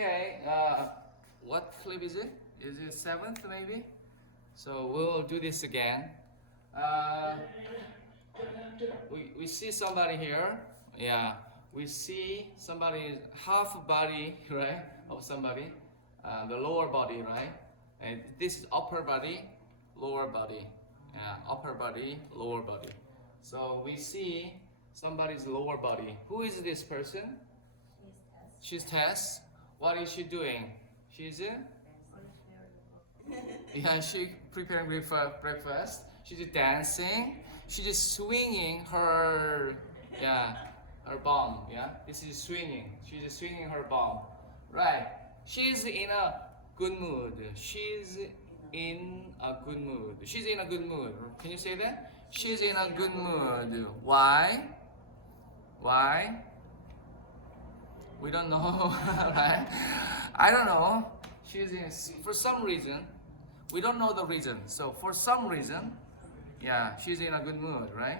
Okay, what clip is it? Is it seventh maybe? So we'll do this again. Uh, we see somebody here. Yeah, we see somebody half body, right, of somebody. The lower body, right? And this is upper body, lower body. Yeah, upper body, lower body. So we see somebody's lower body. Who is this person? She's Tess. What is she doing? She's yeah, she preparing breakfast. She's dancing. She's just swinging her her bomb. Yeah, this is swinging. She's just swinging her bomb. Right. She's in a good mood. She's in a good mood. She's in a good mood. Can you say that? She's in a good mood. Why? Why? We don't know, right? I don't know. She's in for some reason. We don't know the reason. So for some reason, yeah, she's in a good mood, right?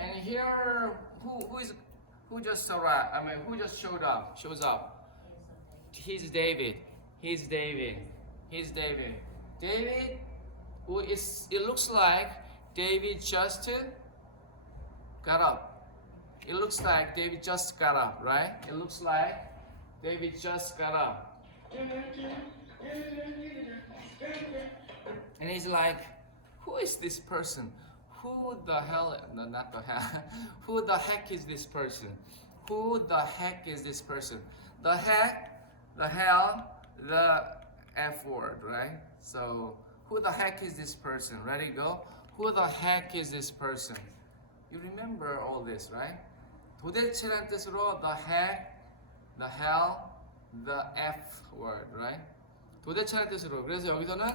And here, who just arrived? I mean, who just showed up? Shows up. He's David. He's David. He's David. David, who is? It looks like David just got up. It looks like David just got up, right? It looks like David just got up. And he's like, who is this person? Who the hell, no, not the hell, who the heck is this person? Who the heck is this person? The heck, the hell, the F word, right? So, who the heck is this person? Ready, go? Who the heck is this person? You remember all this, right? 도대체란 뜻으로 the heck, the hell, the F word, right? 도대체란 뜻으로. 그래서 여기서는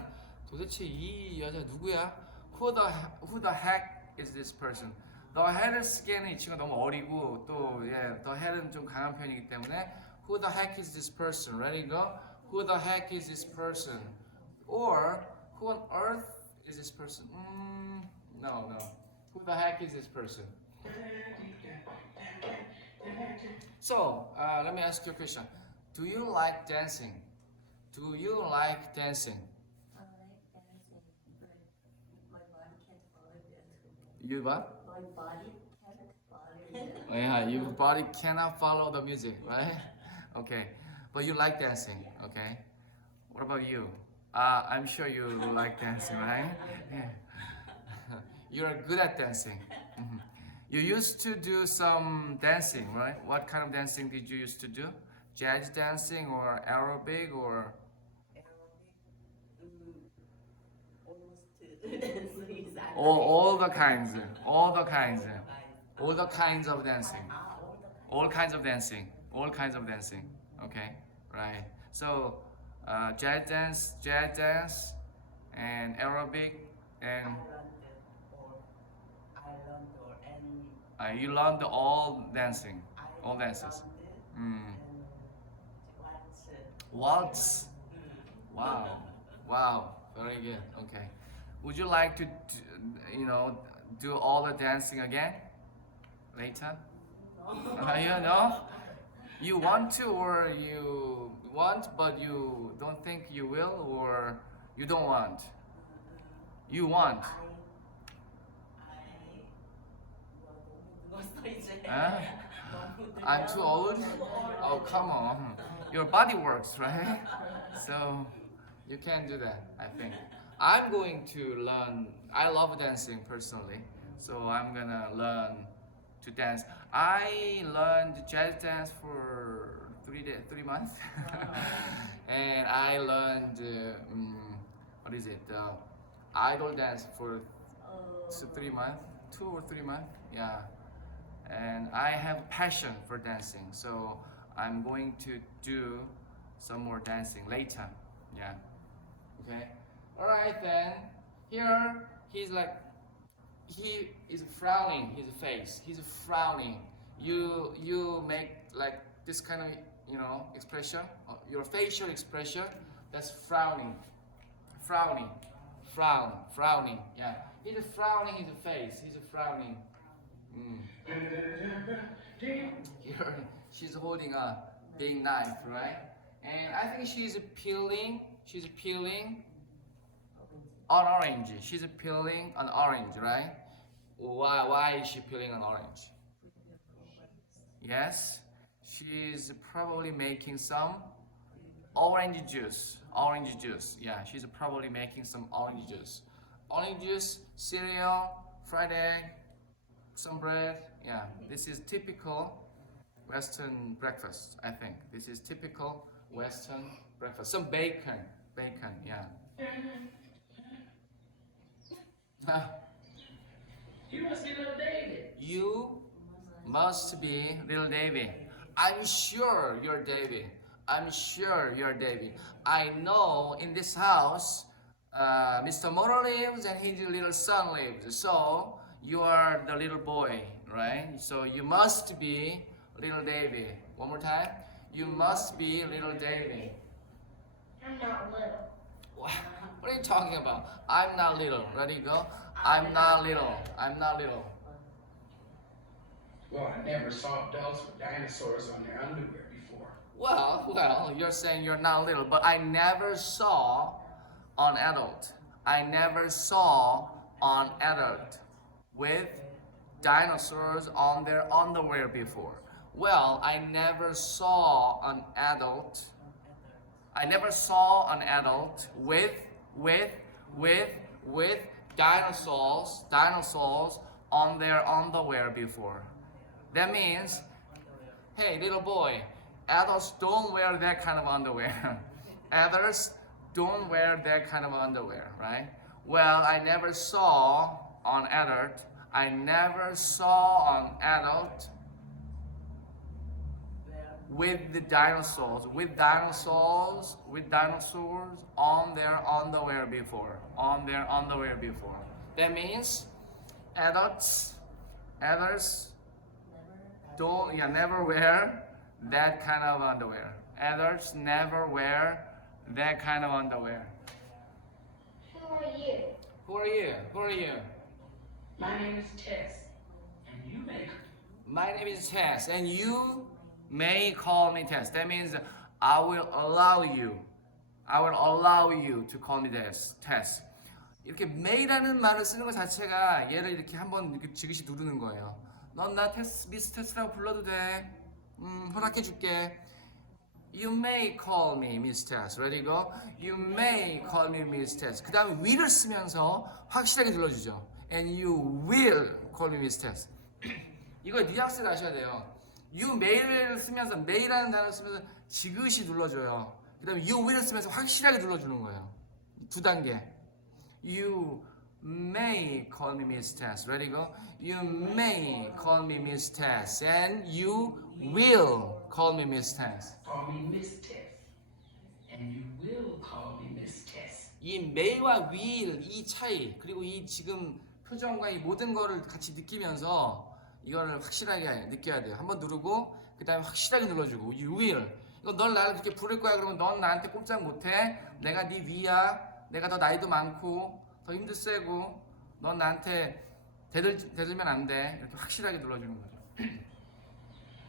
도대체 이 여자 누구야? Who the heck is this person? The head을 쓰기에는 이 친구가 너무 어리고 또 the head은 좀 강한 편이기 때문에 Who the heck is this person? Ready, go? Who the heck is this person? Or who on earth is this person? No. Who the heck is this person? So, let me ask you a question. Do you like dancing? Do you like dancing? I like dancing, but my body can't follow it. You what? My body can't follow it. Yeah, your body cannot follow the music, right? Okay, but you like dancing, okay? What about you? I'm sure you like dancing, right? Yeah. You're good at dancing. Mhm. You used to do some dancing, right? What kind of dancing did you used to do? Jazz dancing or aerobic or? All the kinds of dancing, all kinds of dancing. Okay, right. So, jazz dance, and aerobic, and you learned all dancing, all dances. Waltz. Wow, very good. Okay. Would you like to, do all the dancing again later? You know, you want to, or you want, but you don't think you will, or you don't want. You want. Huh? I'm too old? Oh, come on. Your body works, right? So you can do that, I think. I'm going to learn. I love dancing personally, so I'm gonna learn to dance. I learned jazz dance for 3 months, and I learned idol dance for 3 months, 2 or 3 months, yeah. And I have passion for dancing, so I'm going to do some more dancing later, yeah. Okay. All right then. Here he is frowning. His face. He's frowning. You make like this kind of expression. Your facial expression. That's frowning. Frowning. Yeah. He's frowning his face. He's frowning. Here, she's holding a big knife, right? And I think she's peeling an orange. She's peeling an orange, right? Why is she peeling an orange? Yes, she's probably making some orange juice. Orange juice. Yeah, she's probably making some orange juice. Orange juice, cereal, fried egg, some bread. Yeah, this is typical Western breakfast, I think. This is typical Western breakfast. Some bacon. Bacon, yeah. You must be little David. You must be little David. I'm sure you're David. I'm sure you're David. I know in this house, Mr. Moro lives and his little son lives. So you are the little boy, right? So you must be little David. One more time. You must be little David. I'm not little. What are you talking about? I'm not little. Ready, go. I'm not little. I'm not little. Well, I never saw adults with dinosaurs on their underwear before. Well, you're saying you're not little, but I never saw an adult. I never saw an adult with dinosaurs on their underwear before. Well, I never saw an adult. I never saw an adult with dinosaurs on their underwear before. That means, hey, little boy, adults don't wear that kind of underwear. Adults don't wear that kind of underwear, right? Well, I never saw an adult. I never saw an adult with the dinosaurs on their underwear before. That means adults never wear that kind of underwear. Adults never wear that kind of underwear. Who are you? Who are you? Who are you? My name is Tess, and you may. My name is Tess, and you may call me Tess. That means I will allow you to call me Tess. 이렇게 may라는 말을 쓰는 것 자체가 얘를 이렇게 한번 이렇게 지그시 누르는 거예요. 넌 나 테스, 미스 테스라고 불러도 돼. 허락해줄게. You may call me Miss Tess. Ready, go? You may call me Miss Tess. 그 다음에 will을 쓰면서 확실하게 눌러주죠. And you will call me Miss Tess. 이거 뉘앙스를 아셔야 돼요. You may를 쓰면서 may라는 단어를 쓰면서 지그시 눌러줘요. 그 다음에 you will을 쓰면서 확실하게 눌러주는 거예요. 두 단계. You may call me Miss Tess. Ready, go? You may call me Miss Tess. And you will call me Miss Tess. Call me Miss Tess, and you will call me Miss Tess. 이 may와 will 이 차이 그리고 이 지금 표정과 이 모든 거를 같이 느끼면서 이거를 확실하게 느껴야 돼요. 한번 누르고 그 다음에 확실하게 눌러주고 you will. 이거 널 나를 그렇게 부를 거야 그러면 넌 나한테 꼼짝 못해. 내가 네 위야. 내가 더 나이도 많고 더 힘도 세고 넌 나한테 대들면 안 돼. 이렇게 확실하게 눌러주는 거죠.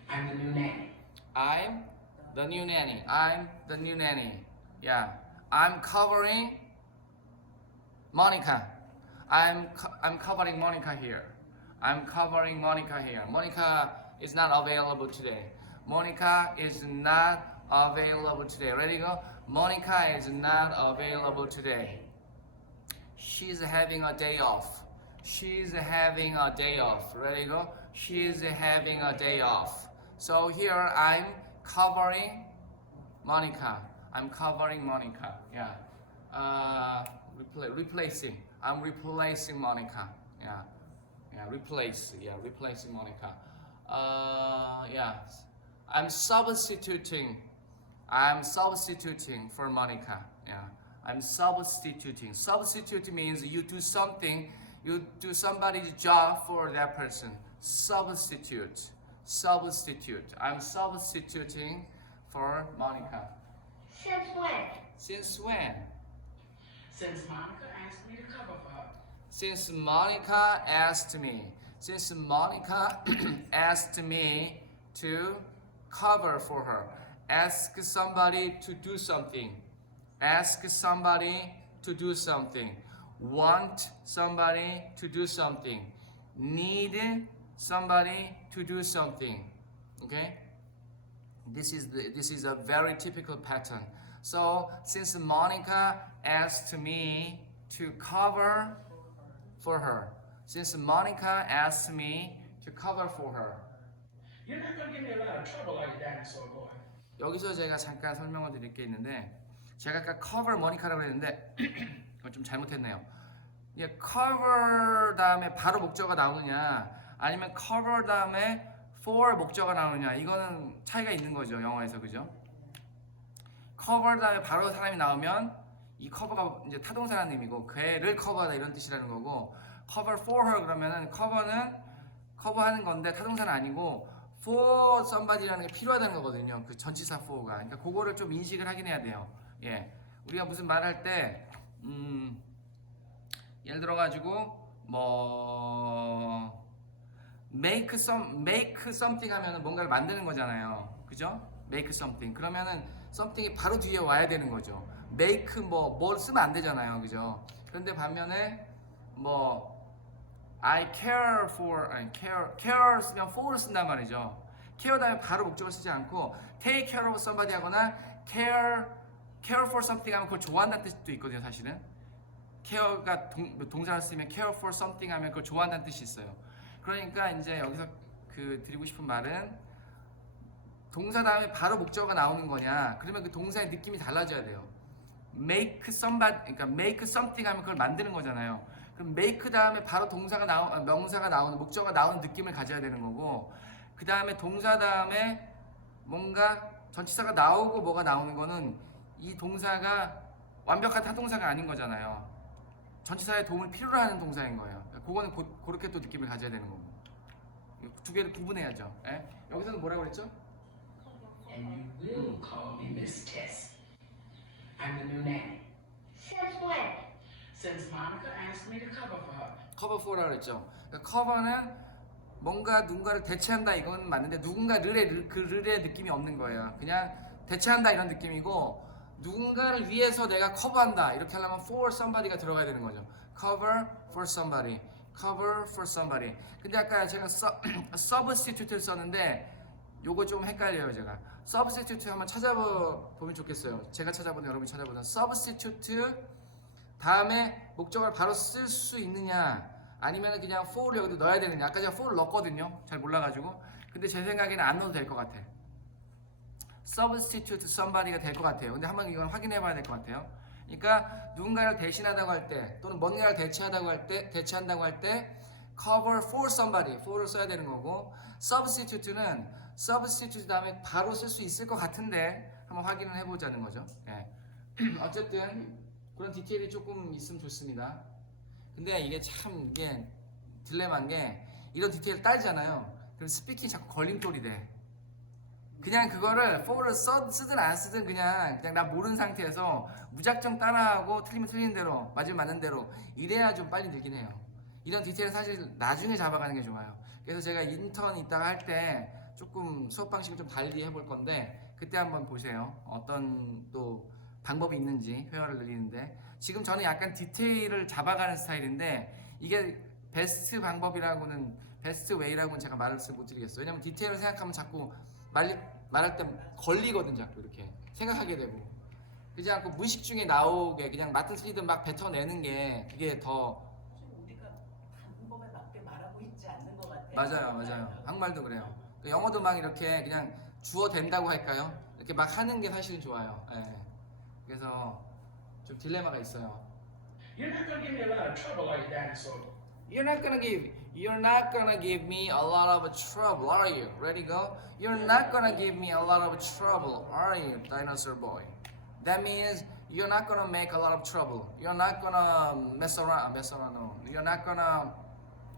I'm the new nanny. I'm the new nanny. I'm the new nanny. Yeah. I'm covering Monica. I'm covering Monica here. I'm covering Monica here. Monica is not available today. Monica is not available today. Ready, go? Monica is not available today. She's having a day off. She's having a day off. Ready, go? She's having a day off. So here I'm covering Monica. I'm covering Monica. Yeah. Replacing. I'm replacing Monica. Yeah. Yeah. Replacing Monica. Yeah. I'm substituting for Monica. Yeah. I'm substituting. Substitute means you do something, you do somebody's job for that person. Substitute. I'm substituting for Monica. Since when? Since when? Since Monica asked me to cover for her. Since Monica asked me. since Monica asked me to cover for her. Ask somebody to do something. Ask somebody to do something. Want somebody to do something. Need somebody to do something. Okay? This is a very typical pattern. So since Monica asked me to cover for her. Since Monica asked me to cover for her. You're not gonna give me a lot of trouble, are you, dinosaur boy? 여기서 제가 잠깐 설명을 드릴 게 있는데 제가 아까 cover Monica라고 했는데 그건 좀 잘못했네요. 이게 cover 다음에 바로 목적어가 나오느냐 아니면 cover 다음에 for 목적어가 나오느냐 이거는 차이가 있는 거죠 영어에서 그죠? cover 다음에 바로 사람이 나오면 이 cover가 이제 타동사라는 의미고 걔를 cover하다 이런 뜻이라는 거고 cover for her 그러면은 cover는 cover하는 건데 타동사는 아니고 for somebody라는 게 필요하다는 거거든요. 그 전치사 for가. 그러니까 그거를 좀 인식을 하긴 해야 돼요. 예, 우리가 무슨 말할 때 예를 들어 가지고 뭐 make something 하면은 뭔가를 만드는 거잖아요. 그죠? make something. 그러면은 something이 바로 뒤에 와야 되는 거죠. make 뭘 쓰면 안 되잖아요. 그죠? 그런데 반면에 뭐 I care for care 쓰면 for를 쓴단 말이죠. care 다음에 바로 목적을 쓰지 않고 take care of somebody 하거나 care for something 하면 그걸 좋아한다는 뜻도 있거든요. 사실은 care가 동사를 쓰면 care for something 하면 그걸 좋아한다는 뜻이 있어요. 그러니까 이제 여기서 그 드리고 싶은 말은 동사 다음에 바로 목적어가 나오는 거냐 그러면 그 동사의 느낌이 달라져야 돼요. make somebody 그러니까 make something 하면 그걸 만드는 거잖아요. 그럼 make 다음에 바로 명사가 나오는 목적어가 나오는 느낌을 가져야 되는 거고 그 다음에 동사 다음에 뭔가 전치사가 나오고 뭐가 나오는 거는 이 동사가 완벽한 타동사가 아닌 거잖아요. 전치사의 도움을 필요로 하는 동사인 거예요. 그거는 그렇게 또 느낌을 가져야 되는 거고 두 개를 구분해야죠. 예? 여기서는 뭐라고 그랬죠? And you will call me Miss Tess. I'm the new nanny. Since when? Since Monica asked me to cover for her. cover for라고 그랬죠. 그러니까 cover는 뭔가 누군가를 대체한다 이건 맞는데 누군가를 그 르의 느낌이 없는 거예요. 그냥 대체한다 이런 느낌이고 누군가를 위해서 내가 커버한다 이렇게 하려면 for somebody가 들어가야 되는 거죠. cover for somebody, cover for somebody. 근데 아까 제가 substitute를 썼는데 요거 좀 헷갈려요. 제가 substitute 한번 찾아보면 좋겠어요. 제가 찾아보든 여러분이 찾아보든 substitute 다음에 목적어를 바로 쓸 수 있느냐 아니면 그냥 for를 여기도 넣어야 되느냐. 아까 제가 for를 넣었거든요. 잘 몰라가지고 근데 제 생각에는 안 넣어도 될 것 같아. substitute somebody가 될 것 같아요. 근데 한번 이건 확인해 봐야 될 것 같아요. 그러니까 누군가를 대신하다고 할 때 또는 뭔가를 대체한다고 할 때 cover for somebody, for를 써야 되는 거고 substitute는 substitute 다음에 바로 쓸 수 있을 것 같은데 한번 확인을 해보자는 거죠. 예. 어쨌든 그런 디테일이 조금 있으면 좋습니다. 근데 이게 참 이게 딜레마인 게 이런 디테일 따지잖아요. 그럼 스피킹 자꾸 걸림돌이 돼. 그냥 그거를 for를 쓰든 안 쓰든 그냥 나 모르는 상태에서 무작정 따라하고 틀리면 틀리는 대로 맞으면 맞는 대로 이래야 좀 빨리 늘긴 해요. 이런 디테일은 사실 나중에 잡아가는 게 좋아요. 그래서 제가 인턴 있다가 할 때 조금 수업 방식을 좀 달리 해볼 건데 그때 한번 보세요. 어떤 또 방법이 있는지 회화를 늘리는데 지금 저는 약간 디테일을 잡아가는 스타일인데 이게 베스트 방법이라고는 베스트 웨이라고는 제가 말을 못 드리겠어요. 왜냐면 디테일을 생각하면 자꾸 말할 때 걸리거든. 자꾸 이렇게 생각하게 되고 그렇지 않고 무의식 중에 나오게 그냥 맡은 틀리든 막 뱉어내는 게 그게 더 우리가 방법에 맞게 말하고 있지 않는 것 같아요. 맞아요. 한국말도 그래요. 영어도 막 이렇게 그냥 주어 된다고 할까요? 이렇게 막 하는 게 사실은 좋아요. 예. 그래서 좀 딜레마가 있어요. You're not gonna give me a lot of trouble, are you, dinosaur? You're not gonna give me a lot of trouble, are you? Ready, go? You're not gonna give me a lot of trouble, are you, dinosaur boy? That means you're not gonna make a lot of trouble. You're not gonna mess around. No.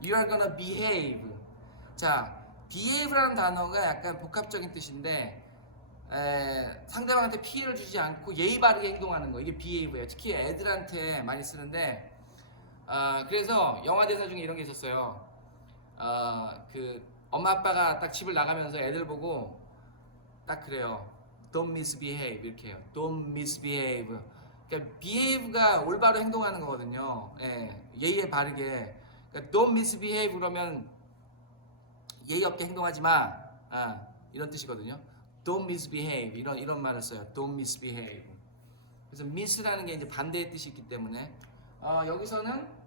You're gonna behave. 자, behave라는 단어가 약간 복합적인 뜻인데 상대방한테 피해를 주지 않고 예의 바르게 행동하는 거 이게 behave예요. 특히 애들한테 많이 쓰는데 그래서 영화 대사 중에 이런 게 있었어요. 그 엄마 아빠가 딱 집을 나가면서 애들 보고 딱 그래요. Don't misbehave 이렇게 해요. Don't misbehave. 그러니까 behave가 올바로 행동하는 거거든요. 예, 예의에 바르게. 그러니까 don't misbehave 그러면 예의 없게 행동하지 마. 이런 뜻이거든요. Don't misbehave 이런 말을 써요. Don't misbehave. 그래서 miss라는 게 이제 반대의 뜻이 있기 때문에 여기서는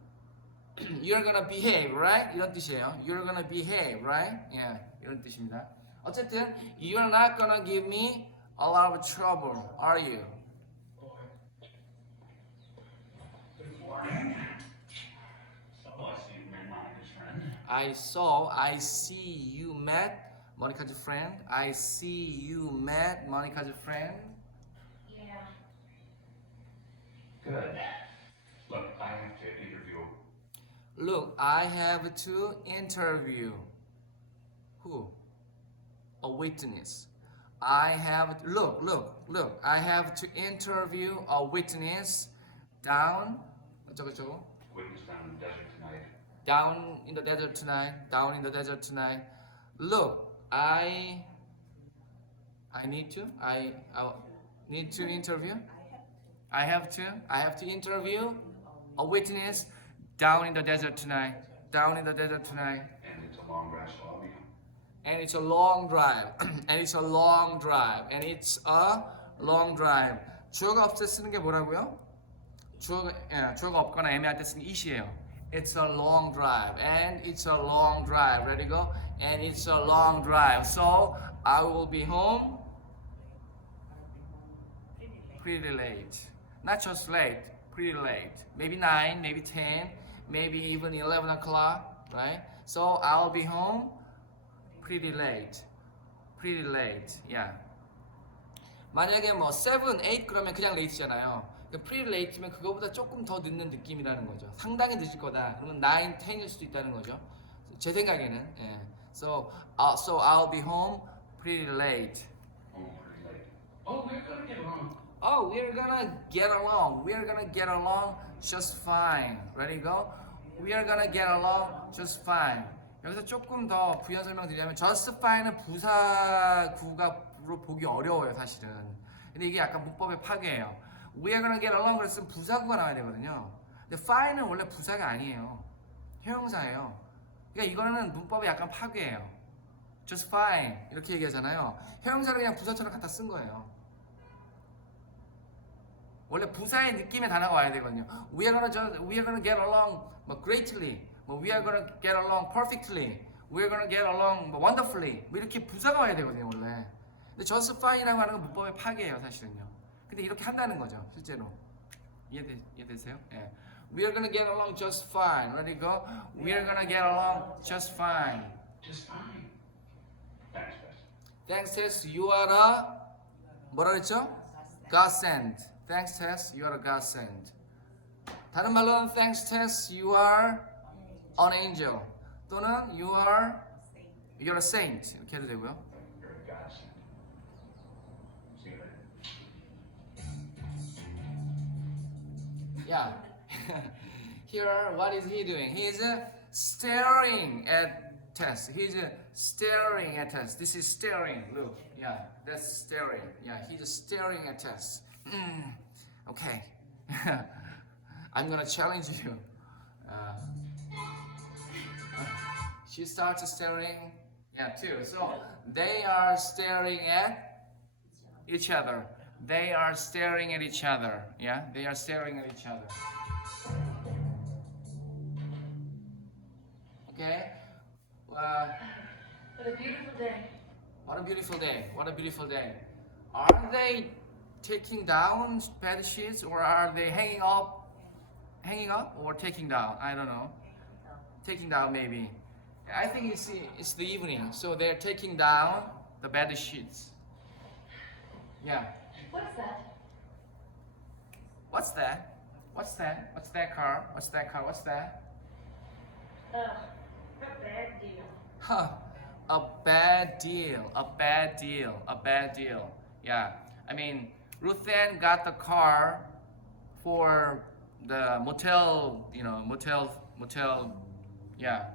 You're gonna behave, right? 이런 뜻이에요. You're gonna behave, right? Yeah, 이런 뜻입니다. 어쨌든 You're not gonna give me a lot of trouble, are you? I see you met Monica's friend. I see you met Monica's friend. Yeah. Good. Look, I have to interview. Look, I have to interview. Who? A witness. I have to, look. I have to interview a witness down. 저거. Witness down in the desert tonight. Down in the desert tonight. Down in the desert tonight. Look, I need to. I need to interview. I have to interview a witness down in the desert tonight. Down in the desert tonight. And it's a long grass lobby. And it's a long drive. And it's a long drive. And it's a long drive. 주어가 없을 때 쓰는 게 뭐라고요? 주어가 없거나 애매할 때 쓰는 it이에요. It's a long drive. And it's a long drive. Ready go? And it's a long drive. So I will be home pretty late. Not just late, pretty late. Maybe 9, maybe 10, maybe even 11 o'clock, right? So I'll be home pretty late. Pretty late, yeah. 만약에 뭐 7, 8 그러면 그냥 late잖아요. pretty late면 그거보다 조금 더 늦는 느낌이라는 거죠. 상당히 늦을 거다. 그러면 9, 10일 수도 있다는 거죠. 제 생각에는. 예. So I'll be home pretty late. Home pretty late. Oh, we're gonna get along. Oh, we're gonna get along. We're gonna get along just fine. Ready go? We are gonna get along just fine. 여기서 조금 더 부연 설명드리자면 just fine은 부사구가로 보기 어려워요, 사실은. 근데 이게 약간 문법의 파괴예요. We are gonna get along 그랬으면 부사구가 나와야 되거든요. 근데 fine은 원래 부사가 아니에요. 형용사예요. 그러니까 이거는 문법의 약간 파괴예요. Just fine 이렇게 얘기하잖아요. 형용사를 그냥 부사처럼 갖다 쓴 거예요. 원래 부사의 느낌의 단어가 와야 되거든요. We are gonna get along greatly. We are gonna get along perfectly. We are gonna get along wonderfully. 이렇게 부사가 와야 되거든요, 원래. 근데 just fine이라고 하는 건 문법의 파괴예요, 사실은요. 근데 이렇게 한다는 거죠, 실제로. 이해되세요? 예. We are gonna get along just fine. Ready go? We are gonna get along just fine. Just fine. Thanks, Bess. Thanks, Tess. You are a 뭐라 그랬죠? godsend. Thanks, Tess. You are a godsend. 다른 말로는 Thanks, Tess. You are an angel. 또는 you're a saint. 이렇게 해도 되고요. You're a godsend. See you later. Yeah. Here, what is he doing? He's staring at Tess. He's staring at Tess. This is staring. Look. Yeah, that's staring. Yeah, he's staring at Tess. Okay. I'm gonna challenge you. She starts staring. Yeah, too. So they are staring at each other. They are staring at each other. Yeah, they are staring at each other. Okay. What a beautiful day. What a beautiful day. What a beautiful day. Are they taking down bed sheets or are they hanging up or taking down? I don't know. Taking down maybe. I think it's the evening, so they're taking down the bed sheets. Yeah. What's that? What's that? What's that? What's that car? What's that car? What's that? A bad deal. Huh. A bad deal. A bad deal. A bad deal. Yeah. I mean, Ruth Ann got the car for the motel, yeah,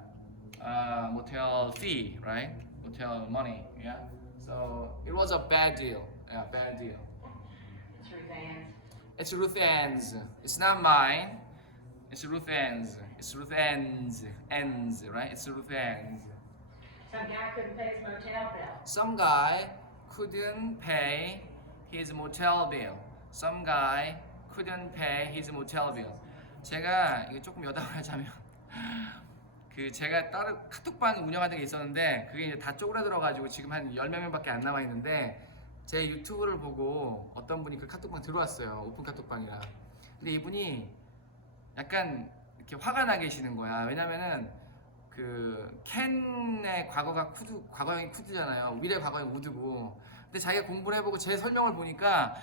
motel fee, right? Motel money, yeah. So it was a bad deal. Yeah, bad deal. It's Ruth Ann's. It's Ruth Ann's. It's not mine. It's Ruth Ann's. It's Ruth Ann's. Ann's, right? It's Ruth Ann's. Some guy couldn't pay his motel bill. Some guy couldn't pay his motel bill. Some guy couldn't pay his motel bill. 제가 이거 조금 여담을 하자면 그 제가 따로 카톡방 운영하던 게 있었는데 그게 이제 다 쪼그라들어가지고 지금 한 10몇 명밖에 안 남아 있는데 제 유튜브를 보고 어떤 분이 그 카톡방 들어왔어요. 오픈 카톡방이라. 근데 이분이 약간 이렇게 화가 나 계시는 거야. 왜냐면은 그 켄의 과거가 과거형이 쿠드잖아요. 윌의 과거형이 우드고. 근데 자기가 공부를 해보고 제 설명을 보니까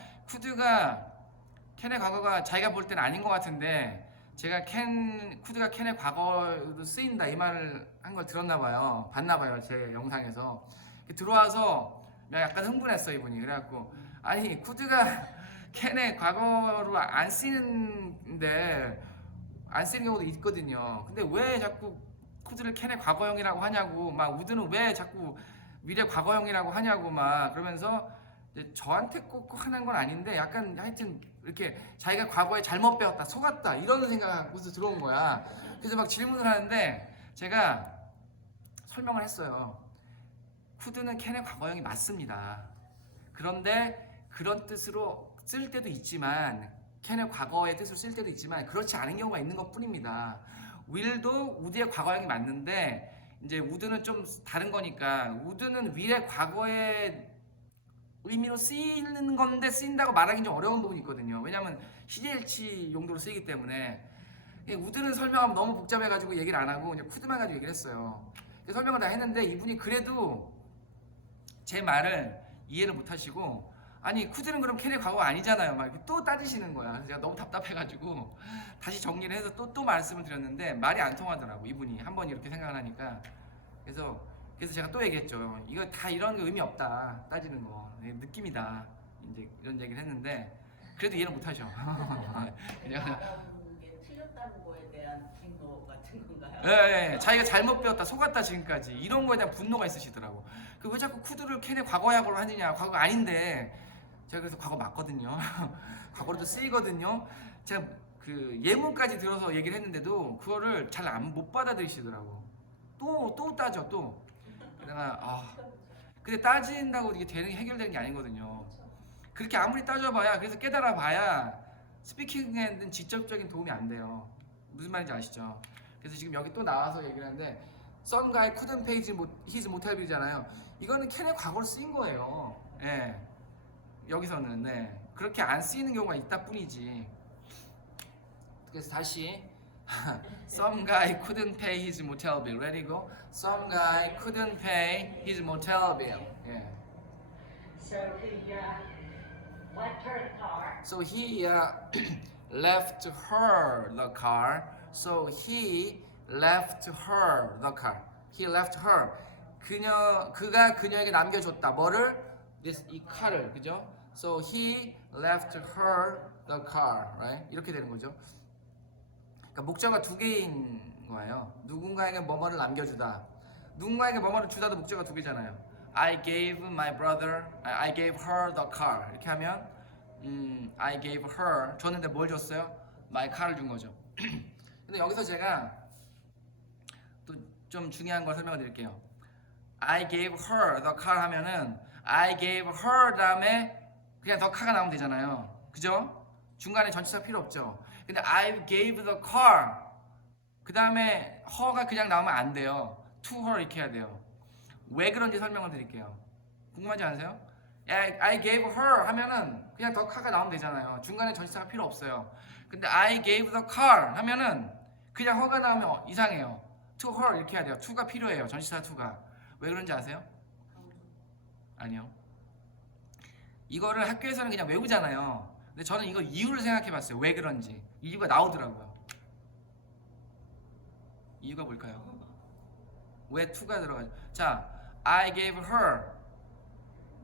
켄의 과거가 자기가 볼 때는 아닌 것 같은데 제가 쿠드가 켄의 과거로 쓰인다 이 말을 한 걸 들었나 봐요. 봤나 봐요. 제 영상에서. 들어와서 내가 약간 흥분했어 이분이. 그래갖고 아니 쿠드가 켄의 과거로 안 쓰이는데 안 쓰이는 경우도 있거든요. 근데 왜 자꾸 쿠드를 켄의 과거형이라고 하냐고 막 우드는 왜 자꾸 윌의 과거형이라고 하냐고 막 그러면서 이제 저한테 꼭 하는 건 아닌데 약간 하여튼 이렇게 자기가 과거에 잘못 배웠다 속았다 이런 생각으로 들어온 거야. 그래서 막 질문을 하는데 제가 설명을 했어요. 쿠드는 켄의 과거형이 맞습니다. 그런데 그런 뜻으로 쓸 때도 있지만 켄의 과거의 뜻으로 쓸 때도 있지만 그렇지 않은 경우가 있는 것 뿐입니다. 윌도 우드의 과거형이 맞는데 이제 우드는 좀 다른 거니까 우드는 윌의 과거의 의미로 쓰이는 건데 쓰인다고 말하기 좀 어려운 부분이 있거든요. 왜냐하면 시제일치 용도로 쓰이기 때문에 우드는 설명하면 너무 복잡해가지고 얘기를 안 하고 이제 쿠드만 가지고 얘기를 했어요. 설명을 다 했는데 이분이 그래도 제 말을 이해를 못 하시고 아니 쿠드는 그럼 켄의 과거가 아니잖아요 막 이렇게 또 따지시는 거야. 그래서 제가 너무 답답해가지고 다시 정리를 해서 또 말씀을 드렸는데 말이 안 통하더라고 이분이 한번 이렇게 생각을 하니까. 그래서 제가 또 얘기했죠. 이거 다 이런 거 의미 없다 따지는 거 느낌이다 이제 이런 얘기를 했는데 그래도 이해를 못 하셔. 그냥 이게 틀렸다는 거에 대한 증거 같은 건가요? 예, 자기가 잘못 배웠다 속았다 지금까지 이런 거에 대한 분노가 있으시더라고. 그 왜 자꾸 쿠드를 켄의 과거약으로 하느냐. 과거가 아닌데 제가 그래서 과거 맞거든요. 과거로도 쓰이거든요. 제가 그 예문까지 들어서 얘기를 했는데도 그거를 잘 못 받아들이시더라고. 또 따져 또. 내가 근데 따진다고 이게 해결되는 게 아니거든요. 그렇게 아무리 따져봐야 그래서 깨달아봐야 스피킹에는 직접적인 도움이 안 돼요. 무슨 말인지 아시죠? 그래서 지금 여기 또 나와서 얘기를 하는데 Some guy couldn't pay his motel bill이잖아요. 이거는 켄의 과거로 쓰인 거예요. 예. 여기서는 네. 그렇게 안 쓰이는 경우가 있다 뿐이지. 그래서 다시 Some guy couldn't pay his motel bill. Ready go? Some guy couldn't pay his motel bill. 예. So he left her the car. So he left her the car. So he left her the car. He left her. 그가 그녀에게 남겨줬다. 뭐를? 이 칼을, 그죠? So he left her the car, right? 이렇게 되는 거죠. 그러니까 목적어가 두 개인 거예요. 누군가에게 뭐뭐를 남겨주다. 누군가에게 뭐뭐를 주다도 목적어가 두 개잖아요. I gave my brother, I gave her the car. 이렇게 하면 I gave her 줬는데 뭘 줬어요? my car을 준 거죠. 근데 여기서 제가 또 좀 중요한 걸 설명을 드릴게요. I gave her the car 하면은 I gave her 다음에 그냥 the car가 나오면 되잖아요. 그죠? 중간에 전치사 필요 없죠. 근데 I gave the car 그 다음에 her가 그냥 나오면 안 돼요. to her 이렇게 해야 돼요. 왜 그런지 설명을 드릴게요. 궁금하지 않으세요? I gave her 하면은 그냥 the car가 나오면 되잖아요. 중간에 전치사가 필요 없어요. 근데 I gave the car 하면은 그냥 her가 나오면 이상해요. to her 이렇게 해야 돼요. to가 필요해요. 전치사 to가. 왜 그런지 아세요? 아니요. 이거를 학교에서는 그냥 외우잖아요. 근데 저는 이거 이유를 생각해봤어요. 왜 그런지. 이유가 나오더라고요. 이유가 뭘까요? 왜 to가 들어가죠? 자, I gave her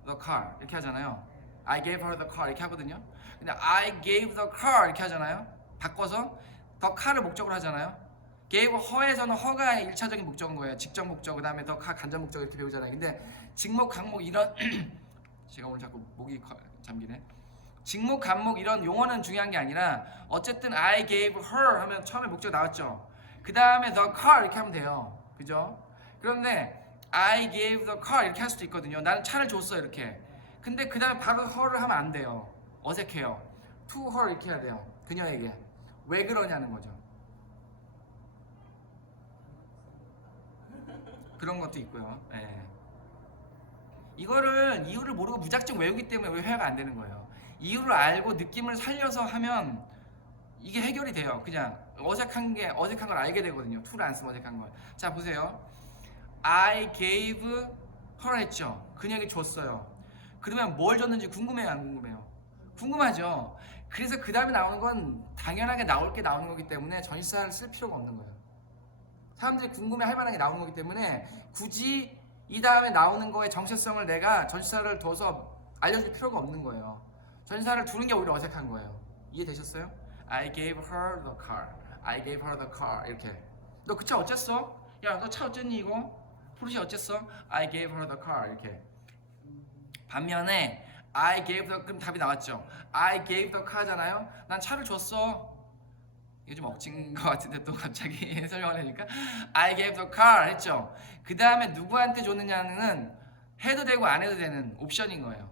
the car 이렇게 하잖아요. I gave her the car 이렇게 하거든요. 근데 I gave the car 이렇게 하잖아요. 바꿔서 the car을 목적으로 하잖아요. gave her에서는 her가 1차적인 목적인 거예요. 직접 목적, 그 다음에 더 간접 목적 이렇게 배우잖아요. 근데 직목, 강목 이런 제가 오늘 자꾸 목이 잠기네. 직목, 간목 이런 용어는 중요한 게 아니라 어쨌든 I gave her 하면 처음에 목적 나왔죠. 그 다음에 the car 이렇게 하면 돼요. 그죠? 그런데 I gave the car 이렇게 할 수도 있거든요. 나는 차를 줬어 이렇게. 근데 그 다음에 바로 her를 하면 안 돼요. 어색해요. to her 이렇게 해야 돼요. 그녀에게. 왜 그러냐는 거죠. 그런 것도 있고요. 예. 이거를 이유를 모르고 무작정 외우기 때문에 회화가 안 되는 거예요. 이유를 알고 느낌을 살려서 하면 이게 해결이 돼요. 그냥 어색한 걸 알게 되거든요. to를 안 쓰면 어색한 걸. 자 보세요. I gave her 했죠. 그녀에게 줬어요. 그러면 뭘 줬는지 궁금해요, 안 궁금해요? 궁금하죠. 그래서 그 다음에 나오는 건 당연하게 나올 게 나오는 거기 때문에 전치사를 쓸 필요가 없는 거예요. 사람들이 궁금해할 만한 게 나오는 거기 때문에 굳이 이 다음에 나오는 거에 정체성을 내가 전치사를 둬서 알려줄 필요가 없는 거예요. 전치사를 두는 게 오히려 어색한 거예요. 이해되셨어요? I gave her the car. I gave her the car. 이렇게. 너 그 차 어쨌어? 야, 너 차 어쨌니 이거? 포르쉐 어쨌어? I gave her the car. 이렇게. 반면에 I gave the 그럼 답이 나왔죠. I gave the car잖아요. 난 차를 줬어. 이게 좀 억진 것 같은데 또 갑자기 설명을 하니까 I gave the car 했죠. 그 다음에 누구한테 줬느냐는 해도 되고 안 해도 되는 옵션인 거예요.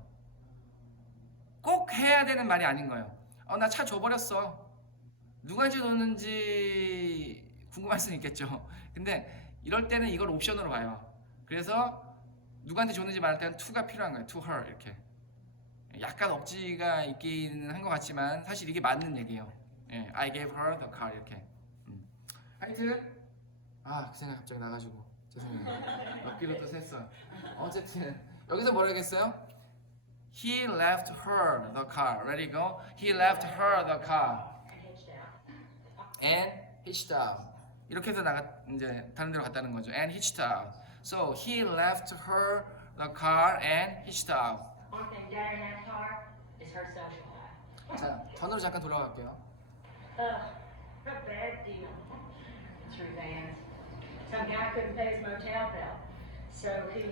꼭 해야 되는 말이 아닌 거예요. 나 차 줘버렸어. 누구한테 줬는지 궁금할 수는 있겠죠. 근데 이럴 때는 이걸 옵션으로 봐요. 그래서 누구한테 줬는지 말할 때는 to가 필요한 거예요. to her 이렇게. 약간 억지가 있기는 한 것 같지만 사실 이게 맞는 얘기예요. 예, I gave her the car 이렇게. 하여튼 그 생각 갑자기 나가지고 죄송해요. 몇 개로 또 샜어. 어쨌든 여기서 뭐라 했어요? He left her the car. Ready go? He left her the car And and hitched out. hitched out. 이렇게 해서 이제 다른 데로 갔다는 거죠. And hitched out. So he left her the car and hitched out. Only thing down in that car is her social life. 자, 전으로 잠깐 돌아갈게요. A bad deal. Through vans. Some guy couldn't pay his motel bill, so he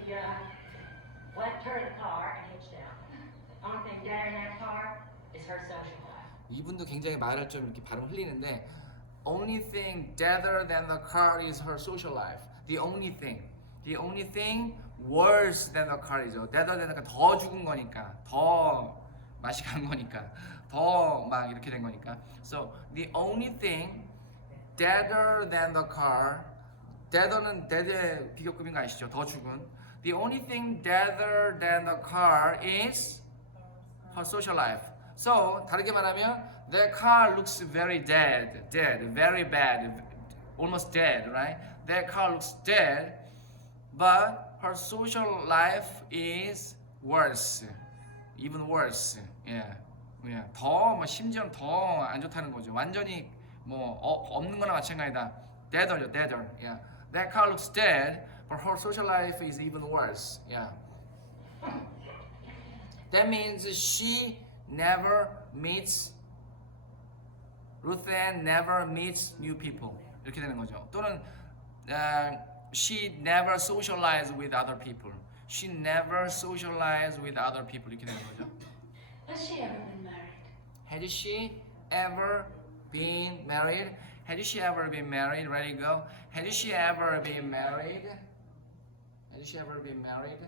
left her in the car and hitched out. Only thing down in that car is her social life. 이분도 굉장히 말을 좀 이렇게 발음 흘리는데 only thing deader than the car is her social life. The only thing worse than the car이죠. deader than the car 더 죽은 거니까 더 맛이 간 거니까 더 막 이렇게 된 거니까. So the only thing deader than the car. deader는 dead의 비교급인 거 아시죠? 더 죽은. The only thing deader than the car is her social life. So 다르게 말하면 the car looks very dead, very bad, almost dead, right? That car looks dead, but her social life is worse, even worse. Yeah. 더 심지어는 더 안 좋다는 거죠. 완전히 없는 거나 마찬가지다. Deader죠, deader. Yeah. That car looks dead, but her social life is even worse. Yeah. That means she never meets Ruth Ann never meets new people. 이렇게 되는 거죠. 또는 she never socialized with other people. She never socialized with other people. 이렇게 되는 거죠. Has she ever been married? Had she ever been married? Had she ever been married? Ready, go. Had she ever been married? Had she ever been married?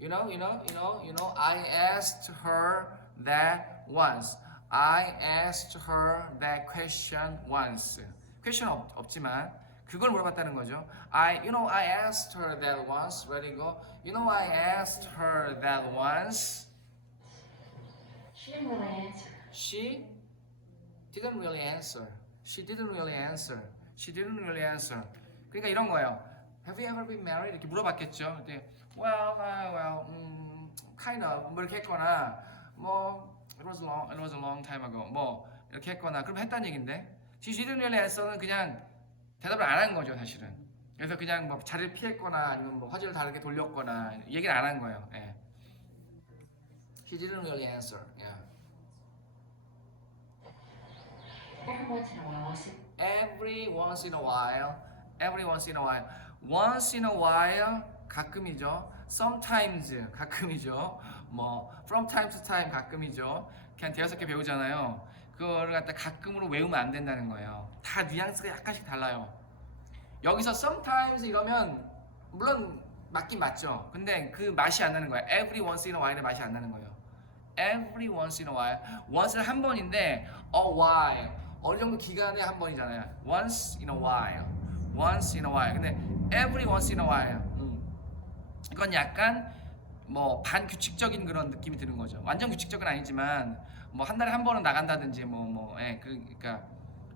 You know, I asked her that once. You know, I asked her that once. I asked her that question once. question 없지만 그걸 물어봤다는 거죠. I asked her that once. Ready, go. I asked her that once. She didn't really answer. She didn't really answer. She didn't really answer. She didn't really answer. 그러니까 이런 거예요. Have you ever been married? 이렇게 물어봤겠죠. 근데 well, kind of 뭐 이렇게 했거나 it was a long time ago 이렇게 했거나 그럼 했다는 얘긴데 she didn't really answer는 그냥 대답을 안 한 거죠 사실은. 그래서 그냥 자리를 피했거나 아니면 화제를 다르게 돌렸거나 얘기를 안 한 거예요. 예. She didn't really answer. Yeah. Every once in a while, I said, Every once in a while. Every once in a while. Once in a while 가끔이죠. Sometimes 가끔이죠. 뭐 from time to time 가끔이죠. 그냥 대여섯 개 배우잖아요. 그거를 갖다 가끔으로 외우면 안 된다는 거예요. 다 뉘앙스가 약간씩 달라요. 여기서 sometimes 이러면 물론 맞긴 맞죠. 근데 그 맛이 안 나는 거야. Every once in a while의 맛이 안 나는 거예요. Every once in a while. once는 한 번인데 a while 어느 정도 기간에 한 번이잖아요. Once in a while. Once in a while. 근데 every once in a while. 이건 약간 뭐 반규칙적인 그런 느낌이 드는 거죠. 완전 규칙적은 아니지만 뭐 한 달에 한 번은 나간다든지 그러니까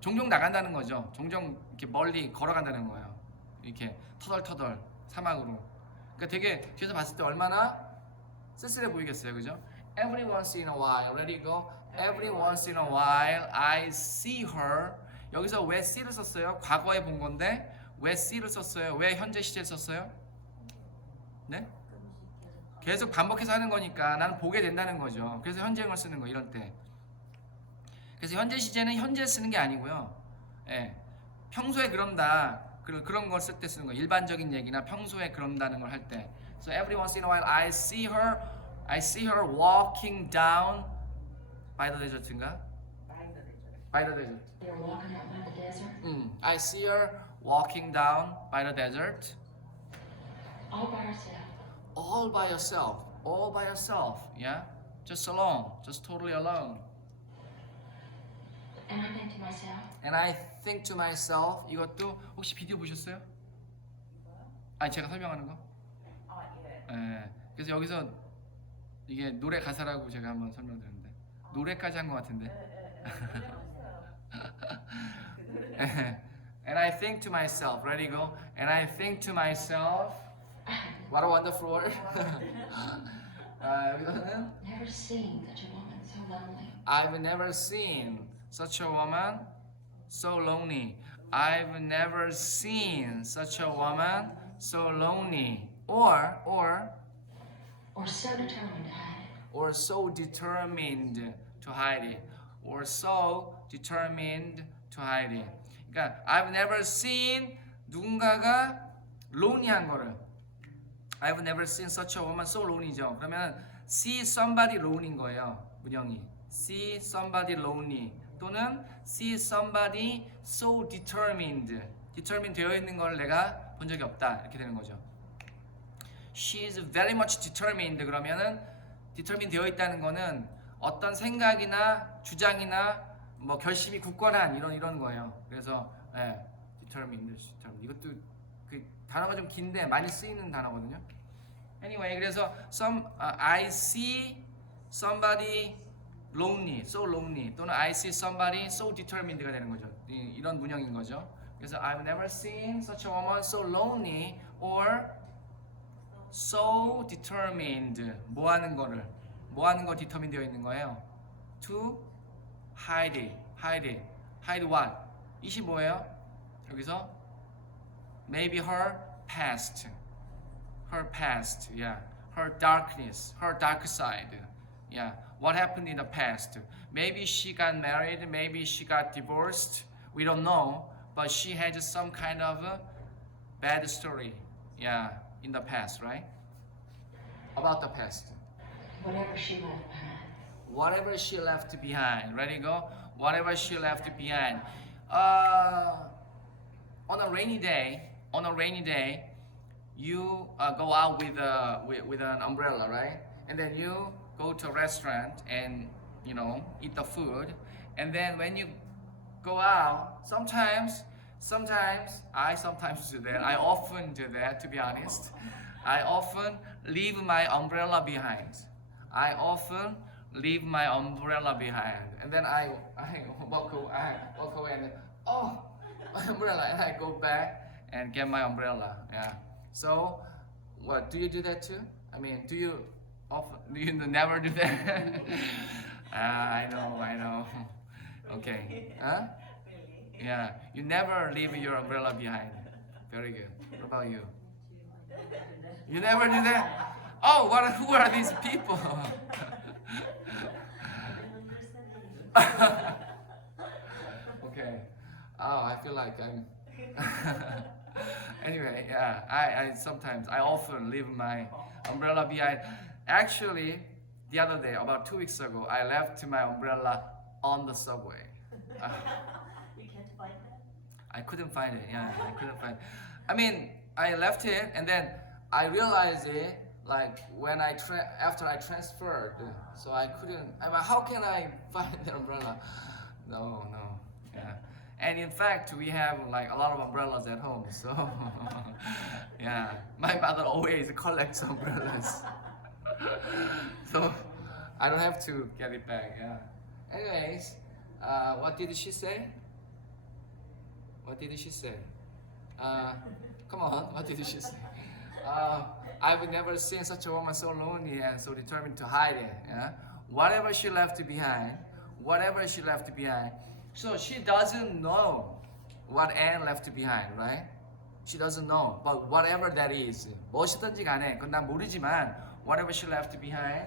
종종 나간다는 거죠. 종종 이렇게 멀리 걸어간다는 거예요. 이렇게 터덜터덜 사막으로. 그러니까 되게 뒤에서 봤을 때 얼마나 쓸쓸해 보이겠어요, 그죠? Every once in a while, ready go. Every once in a while, I see her. 여기서 왜 see를 썼어요? 과거에 본 건데 왜 see를 썼어요? 왜 현재 시제를 썼어요? 네? 계속 반복해서 하는 거니까 나는 보게 된다는 거죠. 그래서 현재형을 쓰는 거 이런 때. 그래서 현재 시제는 현재 쓰는 게 아니고요. 예, 평소에 그런다 그런 걸 쓸 때 쓰는 거. 일반적인 얘기나 평소에 그런다는 걸 할 때. So every once in a while I see her walking down by the desert인가? By the desert. they're walking out by the desert, I see her walking down by the desert. all by herself. All by yourself. All by yourself. Yeah? Just alone. Just totally alone. And I think to myself, And I think to myself. 이것도 혹시 비디오 보셨어요? 아니 제가 설명하는 거? 예. 그래서 여기서 이게 노래 가사라고 제가 한번 설명드렸는데 노래까지 한 것 같은데. And I think to myself. Ready go. And I think to myself. What a wonderful word. 여기서는 never seen such a woman so lonely. I've never seen such a woman so lonely. I've never seen such a woman so lonely. Or Or so determined to hide it. or so determined to hide it. Or so determined to hide it. 그러니까 I've never seen 누군가가 lonely한 거를 I've never seen such a woman so lonely죠. 그러면 see somebody lonely인 거예요. 문형이 see somebody lonely 또는 see somebody so determined 되어 있는 걸 내가 본 적이 없다 이렇게 되는 거죠. She is very much determined 그러면은 determined 되어 있다는 거는 어떤 생각이나 주장이나 뭐 결심이 굳건한 이런 거예요. 그래서 determined. 이것도 그 단어가 좀 긴데 많이 쓰이는 단어거든요. Anyway, 그래서 I see somebody lonely, so lonely 또는 I see somebody so determined가 되는 거죠. 이런 문형인 거죠. 그래서 I've never seen such a woman so lonely or so determined. 뭐 하는 거 determined 되어 있는 거예요. To hide it. Hide what? 이시 뭐예요? 여기서 maybe her past, yeah, her darkness, her dark side, yeah. What happened in the past? Maybe she got married, maybe she got divorced. We don't know, but she had some kind of a bad story, yeah, in the past, right? About the past. Whatever she left behind. Whatever she left behind. Ready go? Whatever she left behind. On a rainy day, you go out with an umbrella, right? And then you go to a restaurant and eat the food. And then when you go out, sometimes I do that. I often do that, to be honest. I often leave my umbrella behind. And then I walk away and then, oh, my umbrella, and I go back and get my umbrella. Yeah. So, what do you do that too? I mean, do you never do that? I know. Okay. Huh? Yeah. You never leave your umbrella behind. Very good. What about you? You never do that? Oh, who are these people? Oh, I feel like I'm. Anyway, yeah, I sometimes, I often leave my umbrella behind. Actually, the other day, about 2 weeks ago, I left my umbrella on the subway. You can't find that? I couldn't find it. Yeah, I couldn't find it. I mean, I left it and then I realized it like when after I transferred. So I couldn't. I mean, how can I find the umbrella? No. Yeah. And in fact, we have like a lot of umbrellas at home. So yeah, my mother always collects umbrellas. So I don't have to get it back. Yeah. Anyways, what did she say? What did she say? Come on, what did she say? I've never seen such a woman so lonely and so determined to hide it. Yeah? Whatever she left behind. So she doesn't know what Anne left behind, right? She doesn't know. But whatever that is, 무엇이든지 간에, 그건 난 모르지만, whatever she left behind,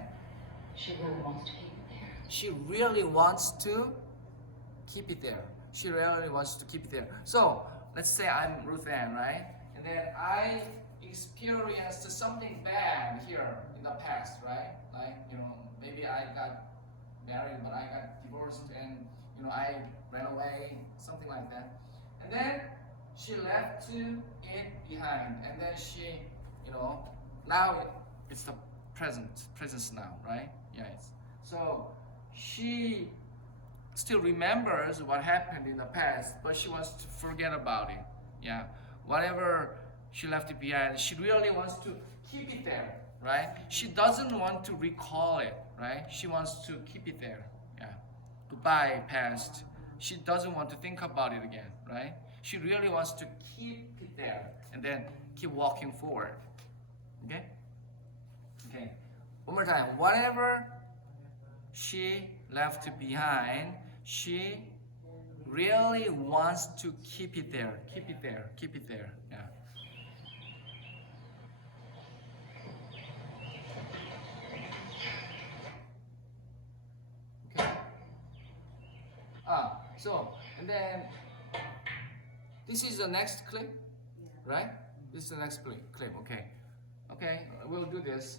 She really wants to keep it there. she really wants to keep it there. She really wants to keep it there. So let's say I'm Ruth Ann, right? And then I experienced something bad here in the past, right? Like, maybe I got married, but I got divorced, and I ran away, something like that. And then she left it behind, and then she, now it's the presence now, right? Yes. So she still remembers what happened in the past, but she wants to forget about it. Yeah, whatever she left it behind, she really wants to keep it there, right? She doesn't want to recall it, right? She wants to keep it there. Yeah, goodbye past. She doesn't want to think about it again, right? She really wants to keep it there and then keep walking forward. Okay? Okay. One more time. Whatever she left behind, she really wants to keep it there. Yeah. Okay. So, and then this is the next clip, right? This is the next clip. Okay. Okay, we'll do this.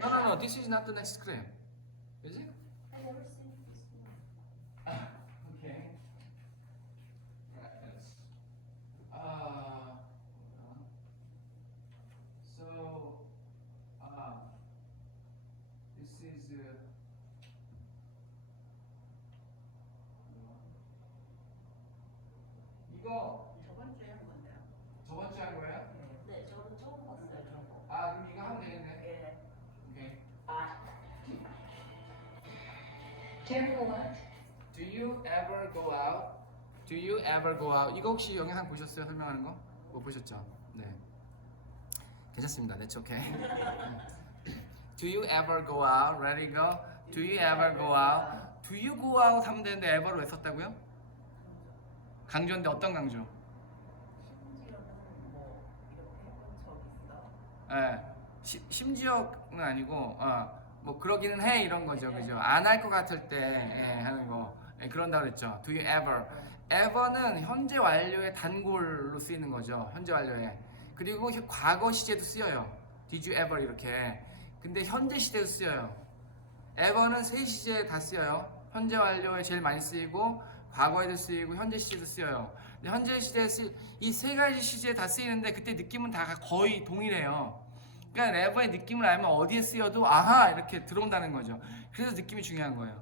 No. This is not the next clip. Is it? I've never seen this one. Okay. Right, hold on. So, this is 이거 저번 주에 한 건데요. 저번 주에 한 거예요? 네, 저는 처음 봤어요, 저거. 그럼 이거 하면 되겠네. 예. 오케이. Temple what? Do you ever go out? 이거 혹시 영상 보셨어요? 설명하는 거? 못 보셨죠? 네. 괜찮습니다. That's okay. Do you ever go out? Ready go? Do you ever go out? Do you go out 하면 되는데 ever를 왜 썼다고요? 강조인데 어떤 강조? 심지어는 뭐 이렇게 해본 적 있어. 예. 심지어는 아니고 뭐 그러기는 해 이런 거죠, 그죠? 안 할 것 같을 때 하는 거 그런다 그랬죠. Do you ever? ever는 현재 완료의 단골로 쓰이는 거죠. 현재 완료에. 그리고 과거 시제도 쓰여요. Did you ever 이렇게. 근데 현재 시제도 쓰여요. ever는 세 시제에 다 쓰여요. 현재 완료에 제일 많이 쓰이고 과거에도 쓰이고 현재 시제도 쓰여요. 근데 현재 시제에 이 세 가지 시제에 다 쓰이는데 그때 느낌은 다 거의 동일해요. 그러니까 ever의 느낌을 알면 어디에 쓰여도 아하 이렇게 들어온다는 거죠. 그래서 느낌이 중요한 거예요.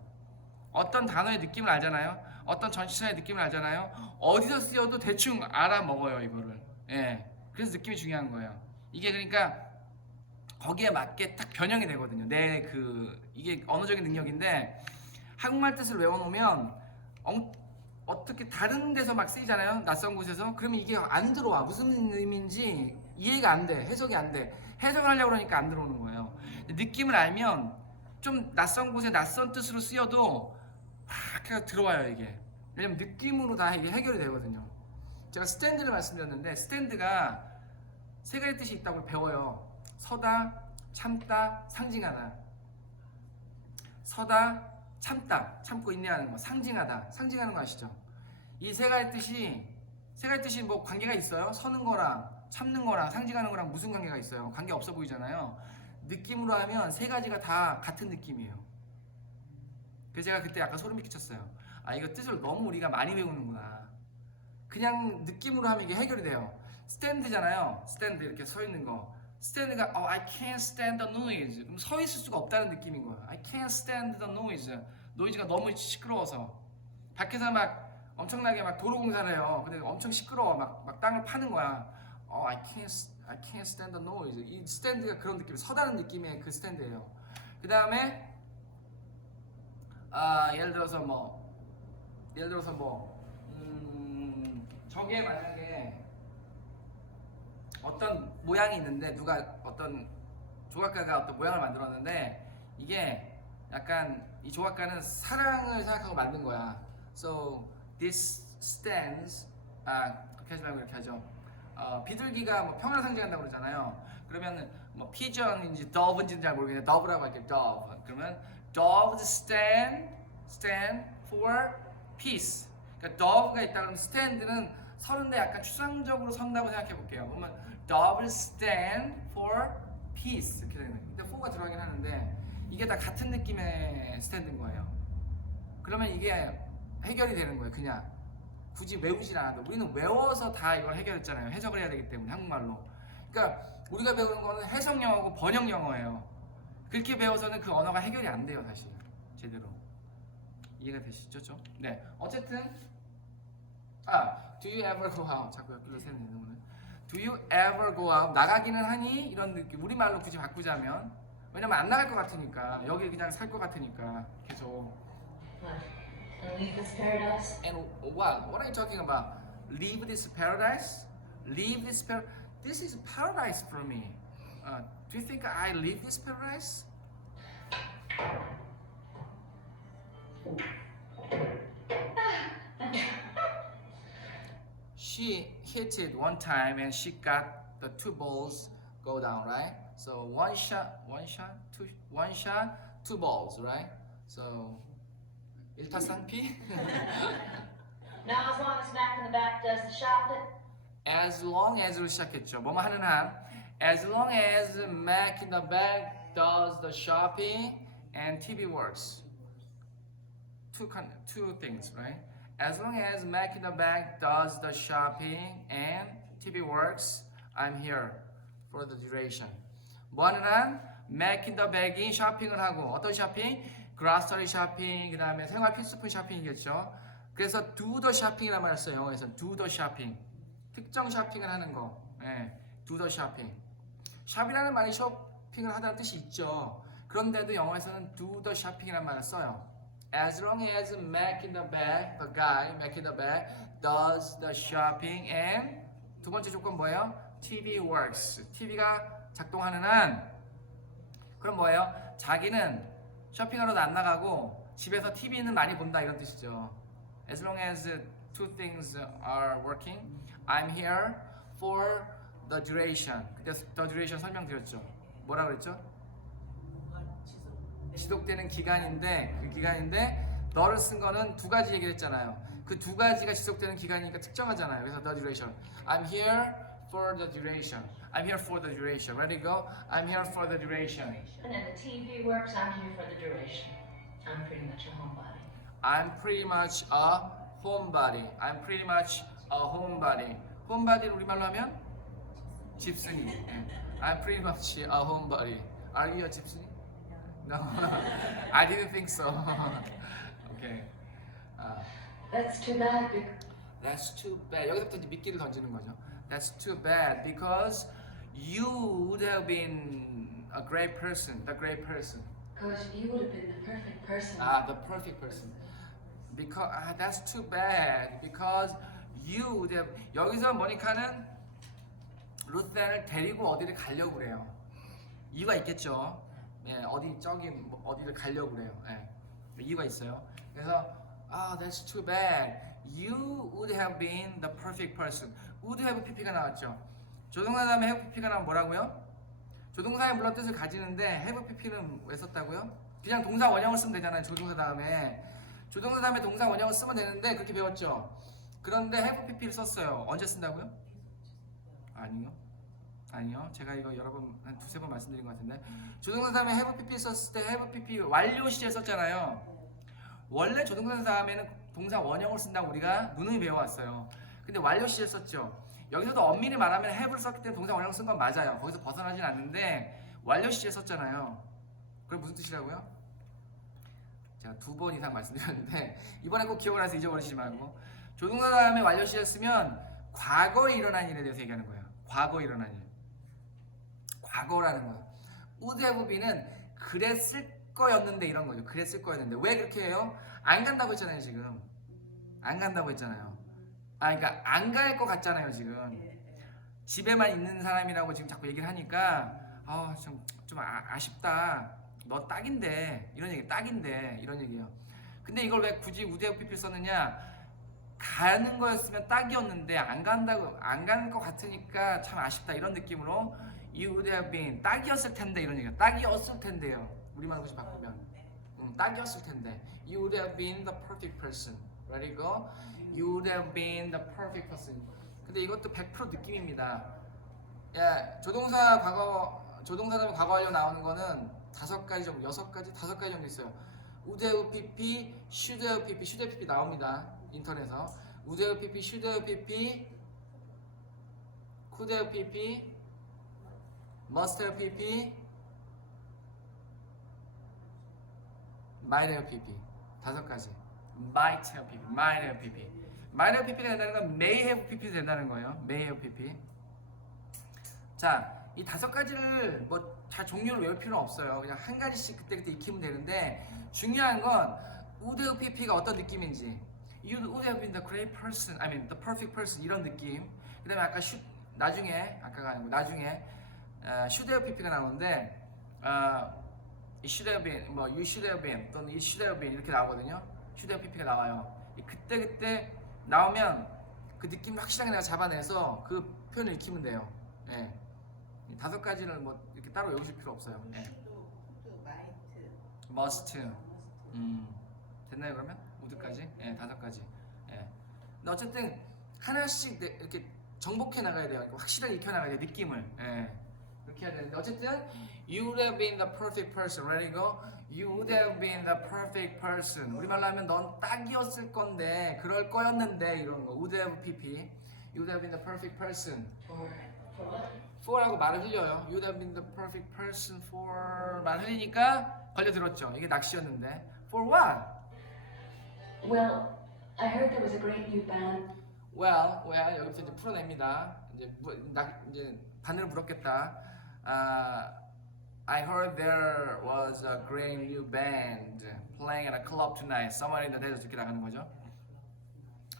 어떤 단어의 느낌을 알잖아요. 어떤 전치사의 느낌을 알잖아요. 어디서 쓰여도 대충 알아먹어요 이거를. 예. 그래서 느낌이 중요한 거예요. 이게 그러니까 거기에 맞게 딱 변형이 되거든요. 이게 언어적인 능력인데 한국말 뜻을 외워놓으면 어떻게 다른 데서 막 쓰이잖아요. 낯선 곳에서. 그러면 이게 안 들어와. 무슨 의미인지 이해가 안 돼. 해석이 안 돼. 해석을 하려고 그러니까 안 들어오는 거예요. 느낌을 알면 좀 낯선 곳에 낯선 뜻으로 쓰여도 확 들어와요 이게. 왜냐면 느낌으로 다 이게 해결이 되거든요. 제가 스탠드를 말씀드렸는데 스탠드가 세 가지 뜻이 있다고 배워요. 서다, 참다, 상징하다. 서다, 참고 인내하는 거, 상징하는 거 아시죠? 이 세 가지 뜻이 뭐 관계가 있어요? 서는 거랑 참는 거랑 상징하는 거랑 무슨 관계가 있어요? 관계 없어 보이잖아요. 느낌으로 하면 세 가지가 다 같은 느낌이에요. 그래서 제가 그때 약간 소름 끼쳤어요. 아, 이거 뜻을 너무 우리가 많이 외우는구나. 그냥 느낌으로 하면 이게 해결이 돼요. 스탠드잖아요. 스탠드 이렇게 서 있는 거. 스탠드가 I can't stand the noise. 그럼 서 있을 수가 없다는 느낌인 거예요. I can't stand the noise. 노이즈가 너무 시끄러워서. 밖에서 막 엄청나게 막 도로 공사를 해요. 근데 엄청 시끄러워. 막 땅을 파는 거야. I can't stand the noise. 이 스탠드가 그런 느낌, 서다는 느낌의 그 스탠드예요. 그 다음에 예를 들어서 저게 만약에 어떤 모양이 있는데 어떤 조각가가 어떤 모양을 만들었는데 이게 약간 이 조각가는 사랑을 생각하고 만든 거야. So this stands 그렇게 하지 말고 이렇게 하죠. 비둘기가 뭐 평화를 상징한다고 그러잖아요. 그러면 뭐 피전인지 dove인지는 잘 모르겠는데 dove라고 할게요. dove. 그러면 doves stand for peace. 그러니까 dove가 있다 그러면 stand는 서는데 약간 추상적으로 선다고 생각해 볼게요. 그러면 doves stand for peace 이렇게 되는 거예요. 근데 for가 들어가긴 하는데 이게 다 같은 느낌의 스탠드인 거예요. 그러면 이게 해결이 되는 거예요. 그냥 굳이 외우진 않아도 우리는 외워서 다 이걸 해결했잖아요. 해석을 해야 되기 때문에 한국말로. 그러니까 우리가 배우는 거는 해석 영어고 번역 영어예요. 그렇게 배워서는 그 언어가 해결이 안 돼요. 사실 제대로 이해가 되시죠? 좀? 네. 어쨌든 do you ever go out? 자꾸 옆길로 새는 오늘. Do you ever go out? 나가기는 하니? 이런 느낌. 우리말로 굳이 바꾸자면 왜냐면 안 나갈 것 같으니까 여기 그냥 살 것 같으니까 계속. And leave this paradise? And what are you talking about? Leave this paradise? Leave this This is paradise for me. Do you think I leave this paradise? She hit it one time and she got the two balls go down, right? So one shot, two balls, right? So 일타쌍피? Now, as long as Mac in the back does the shopping, As long as로 시작했죠. 뭐뭐 하는 한. As long as Mac in the back does the shopping and TV works. Two things, right? As long as Mac in the back does the shopping and TV works, I'm here for the duration. 뭐 하는 한 Mac in the bag이 쇼핑을 하고 어떤 쇼핑? grocery 쇼핑, 그 다음에 생활 필수품 쇼핑이겠죠. 그래서 do the shopping이라는 말을 써요. 영어에서는 do the shopping. 특정 쇼핑을 하는 거. 네, do the shopping. 샵이라는 말이 쇼핑을 하다는 뜻이 있죠. 그런데도 영어에서는 do the shopping이라는 말을 써요. As long as Mac in the bag, the guy, Mac in the bag, does the shopping and 두 번째 조건 뭐예요? TV works. TV가 작동하는 한 그럼 뭐예요? 자기는 쇼핑하러도 안 나가고 집에서 TV는 많이 본다 이런 뜻이죠. As long as two things are working, I'm here for the duration. 그때 the duration 설명드렸죠. 뭐라 그랬죠? 지속되는 기간인데 그 기간인데 너를 쓴 거는 두 가지 얘기를 했잖아요. 그 두 가지가 지속되는 기간이니까 특정하잖아요. 그래서 the duration. I'm here for the duration. I'm here for the duration. Ready to go? I'm here for the duration. and then the TV works, I'm here for the duration. I'm pretty much a homebody. I'm pretty much a homebody. I'm pretty much a homebody. homebody를 우리말로 하면 집순이. I'm pretty much a homebody. Are you a 집순이? No, I didn't think so. Okay. That's too bad. That's too bad. 여기서부터 이제 미끼를 던지는 거죠. That's too bad because you would have been a great person, the great person. Because you would have been the perfect person. The perfect person. Because that's too bad because you would have. 여기서 모니카는 루테를 데리고 어디를 가려고 그래요. 이유가 있겠죠. 예, 어디를 가려고 그래요. 예, 이유가 있어요. 그래서 that's too bad. You would have been the perfect person. would have pp가 나왔죠. 조동사 다음에 have pp가 나오면 뭐라고요? 조동사의 물론 뜻을 가지는데 have pp는 왜 썼다고요? 그냥 동사 원형을 쓰면 되잖아요. 조동사 다음에 동사 원형을 쓰면 되는데 그렇게 배웠죠. 그런데 have pp를 썼어요. 언제 쓴다고요? 아니요. 제가 이거 여러 번 한 두세 번 말씀드린 것 같은데 조동사 다음에 have pp 썼을 때 have pp 완료 시제 썼잖아요. 원래 조동사 다음에는 동사 원형을 쓴다고 우리가 누누이 배워왔어요. 근데 완료 시제 썼죠. 여기서도 엄밀히 말하면 have를 썼기 때문에 동사 원형을 쓴 건 맞아요. 거기서 벗어나진 않는데 완료 시제 썼잖아요. 그럼 무슨 뜻이라고요? 제가 2번 이상 말씀드렸는데 이번에 꼭 기억을 해서 잊어버리시지 말고 조동사 다음에 완료 시제 쓰면 과거에 일어난 일에 대해서 얘기하는 거예요. 과거에 일어난 일. 과거라는 거예요. would have be는 그랬을 거였는데 이런 거죠. 그랬을 거였는데 왜 그렇게 해요? 안 간다고 했잖아요 지금. 안 간다고 했잖아요. 그러니까 안 갈 것 같잖아요 지금. 집에만 있는 사람이라고 지금 자꾸 얘기를 하니까 좀 아쉽다. 너 딱인데 이런 얘기 딱인데 이런 얘기예요. 근데 이걸 왜 굳이 would have pp를 썼느냐? 가는 거였으면 딱이었는데 안 가는 것 같으니까 참 아쉽다 이런 느낌으로 you would have been 딱이었을 텐데 이런 얘기야. 딱이었을 텐데요. 우리말로 굳이 바꾸면 딱이었을 텐데 you would have been the perfect person. Ready go? You would have been the perfect person. 근데 이것도 100% 느낌입니다. 예, 조동사 다음에 과거 완료 나오는 거는 5가지 정도 있어요. would have pp, should have pp 나옵니다. 인터넷에서 would have pp, should have pp, could have pp, must have pp, might have pp 5가지. might have pp, might have pp. might have pp가 된다는 건 may have pp도 된다는 거예요. may have pp. 자, 이 5가지를 뭐 다 종류를 외울 필요는 없어요. 그냥 한 가지씩 그때그때 익히면 되는데 중요한 건 would have pp가 어떤 느낌인지. You would have been the great person, I mean the perfect person 이런 느낌. 그다음에 아까 나중에 should have pp가 나오는데 it should have been, 뭐 you should have been 또는 it should have been 이렇게 나오거든요. should have pp가 나와요. 그때 나오면 그 느낌 확실하게 내가 잡아내서 그 표현을 익히면 돼요. 예. 5가지를 뭐 이렇게 따로 외우실 필요 없어요. 예. must. 됐나요 그러면? would까지? 예, 5가지. 예. 근데 어쨌든 하나씩 이렇게 정복해 나가야 돼요. 확실하게 익혀 나가야 돼요. 느낌을. 예. 그렇게 해야 되는데 어쨌든 you would have been the perfect person. Ready go? You would have been the perfect person. 우리말로 하면 넌 딱이었을 건데 그럴 거였는데 이런 거. would have pp. You would have been the perfect person. for라고 말을 흘려요. You would have been the perfect person for 말 흘리니까 걸려들었죠. 이게 낚시였는데 for what? Well, I heard there was a great new band. Well, 여기서 이제 풀어냅니다. 이제 바늘 물었겠다. I heard there was a great new band playing at a club tonight. Somewhere in the desert 이렇게 나가는 거죠.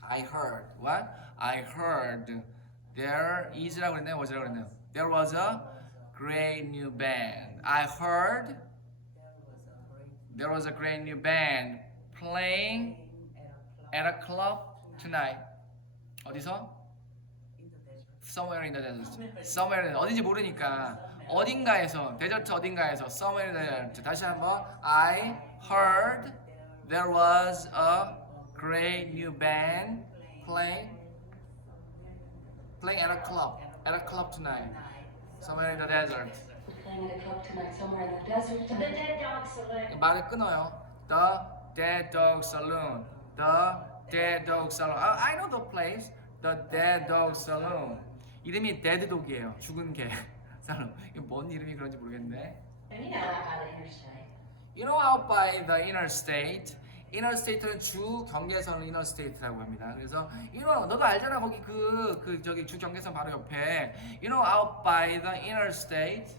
I heard what? I heard there is라고 그랬나요? was라고 그랬나요? There was a great new band. I heard there was a great new band playing at a club tonight. 어디서? Somewhere in the desert. Somewhere 어딘지 모르니까 어딘가에서 데저트 어딘가에서 Somewhere in the desert. 다시 한번 I heard there was a great new band playing at a club tonight. Somewhere in the desert. Playing at a club tonight somewhere in the desert. The Dead Dog Saloon. 말을 끊어요. The Dead Dog Saloon. The Dead Dog Saloon. I know the place. The Dead Dog Saloon. 이름이 Dead Dog이에요. 죽은 개. 살롱. 이게 뭔 이름이 그런지 모르겠는데. And you know out by the interstate. You know out by the interstate. interstate는 주 경계선을 interstate라고 합니다. 그래서 you know 너도 알잖아 거기 저기 주 경계선 바로 옆에 you know out by the interstate.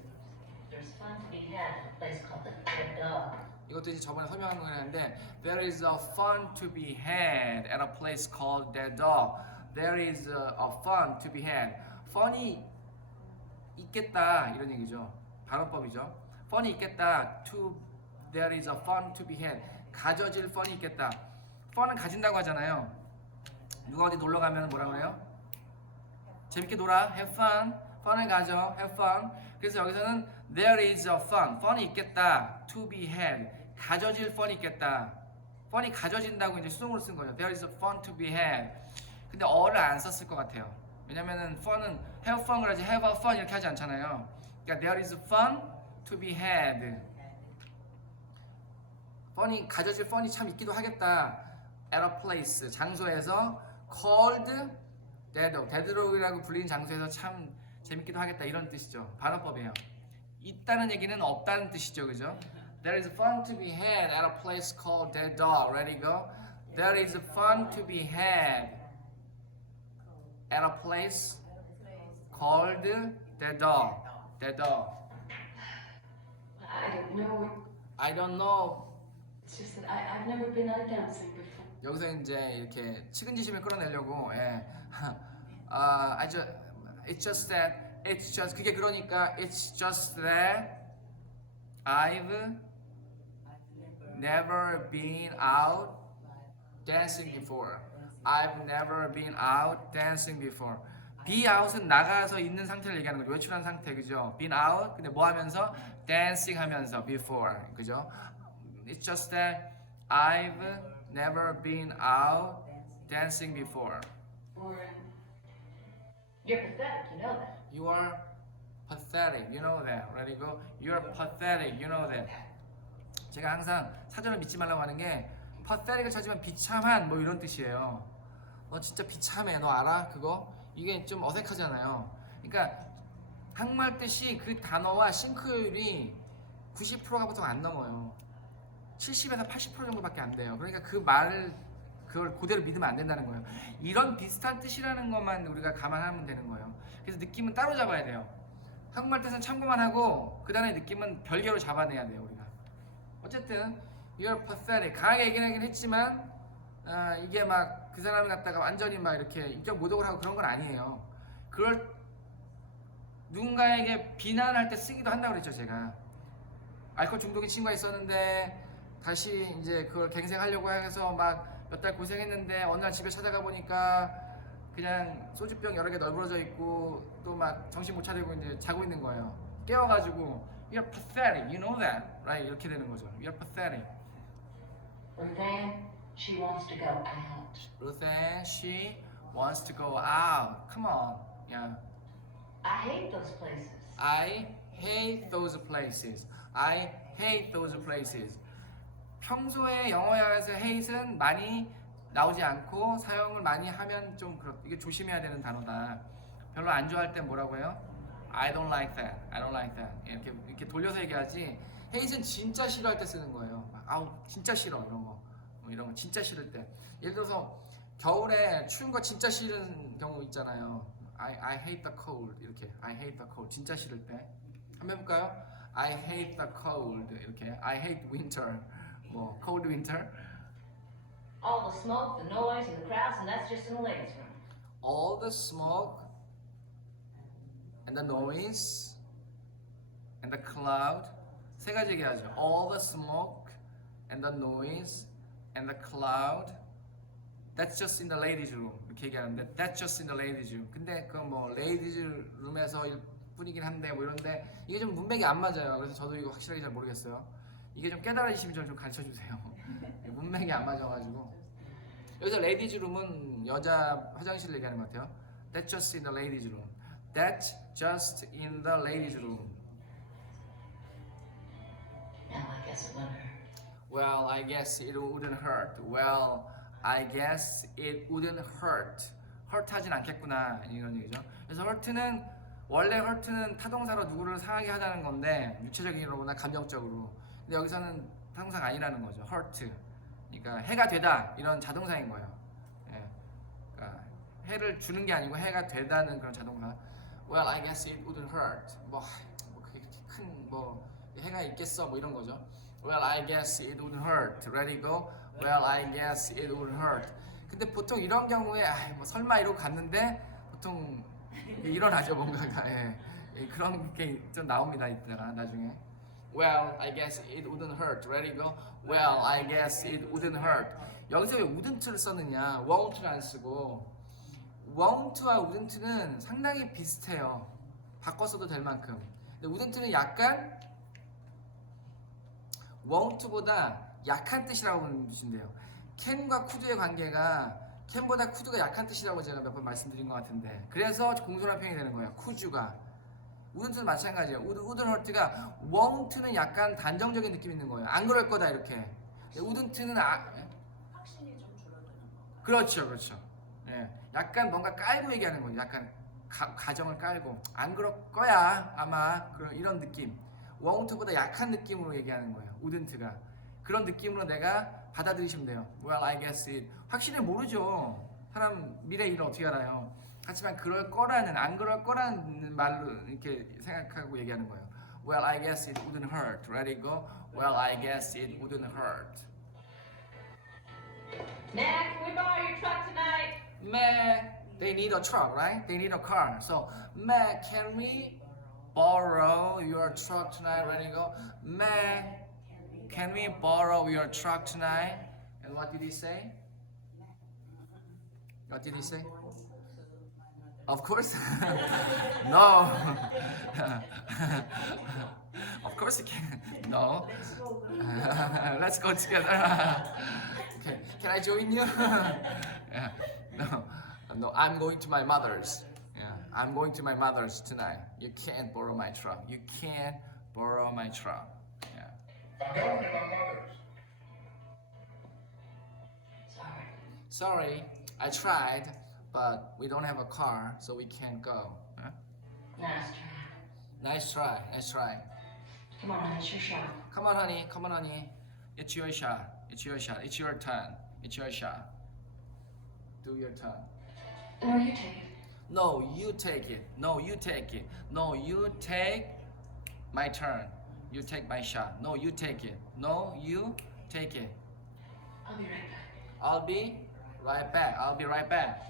There's fun to be had at a place called the Dead Dog. 이것도 이제 저번에 설명한 거였는데 there is a fun to be had at a place called Dead Dog. There is a fun to be had. fun이 있겠다 이런 얘기죠. 발음법이죠. fun이 있겠다. There is a fun to be had. 가져질 fun이 있겠다. fun은 가진다고 하잖아요. 누가 어디 놀러 가면 뭐라 그래요? 재밌게 놀아. have fun. fun을 가져. have fun. 그래서 여기서는 there is a fun. fun이 있겠다. to be had. 가져질 fun이 있겠다. fun이 가져진다고 이제 수동으로 쓴 거죠. There is a fun to be had. 근데 어를 안 썼을 것 같아요. 왜냐면은 fun은 have fun을 하지 have a fun 이렇게 하지 않잖아요. 그러니까 there is fun to be had. fun이 가져질 fun이 참 있기도 하겠다. at a place 장소에서 called dead deadrock이라고 불리는 장소에서 참 재밌기도 하겠다 이런 뜻이죠. 반어법이에요. 있다는 얘기는 없다는 뜻이죠, 그죠? There is fun to be had at a place called Dead Dog. Ready go? There is fun to be had at a place called Dead Dog. Dead Dog. I don't know. I don't know. It's just that I've never been out dancing before. 여기서 이제 이렇게 측은지심을 끌어내려고 it's just 그게 그러니까 it's just that I've never been out dancing before. I've never been out dancing before. Be out은 나가서 있는 상태를 얘기하는 거죠. 외출한 상태, 그죠? Been out, 근데 뭐 하면서? Dancing 하면서 before, 그죠? It's just that I've never been out dancing before. Or You're pathetic, you know that. You are pathetic, you know that. Ready go? You are pathetic, you know that. 제가 항상 사전을 믿지 말라고 하는 게 pathetic을 찾으면 비참한 뭐 이런 뜻이에요. 너 진짜 비참해, 너 알아? 그거? 이게 좀 어색하잖아요. 그러니까 한국말 뜻이 그 단어와 싱크율이 90%가 보통 안 넘어요. 70에서 80% 정도밖에 안 돼요. 그러니까 그 말을 그걸 그대로 믿으면 안 된다는 거예요. 이런 비슷한 뜻이라는 것만 우리가 감안하면 되는 거예요. 그래서 느낌은 따로 잡아야 돼요. 한국말 뜻은 참고만 하고 그 다음에 느낌은 별개로 잡아내야 돼요, 우리가. 어쨌든 you're pathetic 강하게 얘기하긴 했지만 이게 막 그 사람을 갖다가 완전히 막 이렇게 인격 모독을 하고 그런 건 아니에요. 그걸 누군가에게 비난할 때 쓰기도 한다고 그랬죠, 제가. 알코올 중독인 친구가 있었는데 다시 이제 그걸 갱생하려고 해서 막 몇 달 고생했는데 어느 날 집에 찾아가 보니까 그냥 소주병 여러 개 널브러져 있고 또 막 정신 못 차리고 이제 자고 있는 거예요. 깨워가지고 You're pathetic, you know that, right? 이렇게 되는 거죠. You're pathetic. Ruthann, she wants to go out. Ruthann, she wants to go out. Come on, yeah. I hate those places. I hate those places. I hate those places. 평소에 영어에서 hate은 많이 나오지 않고 사용을 많이 하면 좀 이게 조심해야 되는 단어다. 별로 안 좋아할 땐 뭐라고 해요? I don't like that. I don't like that. 이렇게 돌려서 얘기하지. hate은 진짜 싫어할 때 쓰는 거예요. 아우 진짜 싫어 이런 거. 뭐 이런 거 진짜 싫을 때. 예를 들어서 겨울에 추운 거 진짜 싫은 경우 있잖아요. I hate the cold 이렇게. I hate the cold 진짜 싫을 때. 한번 해볼까요? I hate the cold 이렇게. I hate winter. 뭐 cold winter. All the smoke, the noise, and the crowds, and that's just in the ladies' room. All the smoke and the noise and the cloud. 세 가지 얘기하죠. All the smoke and the noise and the cloud. That's just in the ladies' room. 이렇게 얘기하는데 That's just in the ladies' room. 근데 그 뭐 ladies' room에서 뿐이긴 한데 뭐 이런데 이게 좀 문맥이 안 맞아요. 그래서 저도 이거 확실하게 잘 모르겠어요. 이게 좀 깨달으시면 좀 가르쳐 주세요. 문맥이 안 맞아가지고. 여기서 ladies' room은 여자 화장실 얘기하는 것 같아요. That's just in the ladies' room. That's just in the ladies' room. Now I guess it wouldn't hurt. Well, I guess it wouldn't hurt. Well, I guess it wouldn't hurt. hurt하진 않겠구나 이런 얘기죠. 그래서 hurt는 원래 hurt는 타동사로 누구를 상하게 하다는 건데 유체적인 거나 감정적으로. 근데 여기서는 타동사가 아니라는 거죠. hurt. 그러니까 해가 되다 이런 자동사인 거예요. 예. 그러니까 해를 주는 게 아니고 해가 되다는 그런 자동사. Well, I guess it wouldn't hurt. 뭐 그게 큰 뭐 해가 있겠어 뭐 이런 거죠. Well, I guess it wouldn't hurt. Ready go? Well, I guess it wouldn't hurt. 근데 보통 이런 경우에 뭐 설마 이러고 갔는데 보통 일어나죠 뭔가가. 예. 그런 게 좀 나옵니다 이따가 나중에. Well, I guess it wouldn't hurt. Ready go? Well, I guess it wouldn't hurt. 여기서 왜 wouldn't를 썼느냐? won't를 안 쓰고 won't와 wouldn't는 상당히 비슷해요. 바꿔 써도 될 만큼. 근데 wouldn't는 약간 won't보다 약한 뜻이라고 보는 뜻인데요. can과 could의 관계가 can보다 could가 약한 뜻이라고 제가 몇 번 말씀드린 것 같은데, 그래서 공손한평이 되는 거예요. could가. wouldn't는 마찬가지예요. wouldn't hurt가 won't는 약간 단정적인 느낌이 있는 거예요. 안 그럴 거다 이렇게. wouldn't는 확신이 좀 줄어드는 건가요? 그렇죠, 그렇죠. 예, 약간 뭔가 깔고 얘기하는 거예요. 약간 가정을 깔고 안 그럴 거야 아마 그런 이런 느낌. won't보다 약한 느낌으로 얘기하는 거예요. wouldn't가 그런 느낌으로 내가 받아들이시면 돼요. Well, I guess it. 확실히 모르죠. 사람 미래 일을 어떻게 알아요? 하지만 그럴 거라는 안 그럴 거라는 말로 이렇게 생각하고 얘기하는 거예요. Well, I guess it wouldn't hurt. Ready go? Well, I guess it wouldn't hurt. Matt, can we borrow your truck tonight? Matt, they need a truck, right? They need a car. So, Matt, can we borrow your truck tonight? Ready go? Matt, can we borrow your truck tonight? And what did he say? What did he say? Of course. No. Of course you can. No. Let's go together. Okay. Can I join you? Yeah. No. No, I'm going to my mother's. Yeah. I'm going to my mother's tonight. You can't borrow my truck. You can't borrow my truck. Yeah. I'm going to my mother's. Sorry, I tried, but we don't have a car, so we can't go. Huh? Nice try. Nice try, nice try. Come on, it's your shot. Come on, honey, come on, honey. It's your shot. It's your shot. It's your turn. It's your shot. Do your turn. No, you take it. No, you take it. No, you take it. No, you take my turn. You take my shot. No, you take it. No, you take it. I'll be right back. I'll be right back. I'll be right back.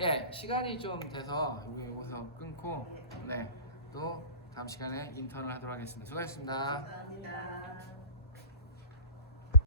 예, 시간이 좀 돼서 여기서 끊고 네, 또 다음 시간에 인턴을 하도록 하겠습니다. 수고하셨습니다. 감사합니다.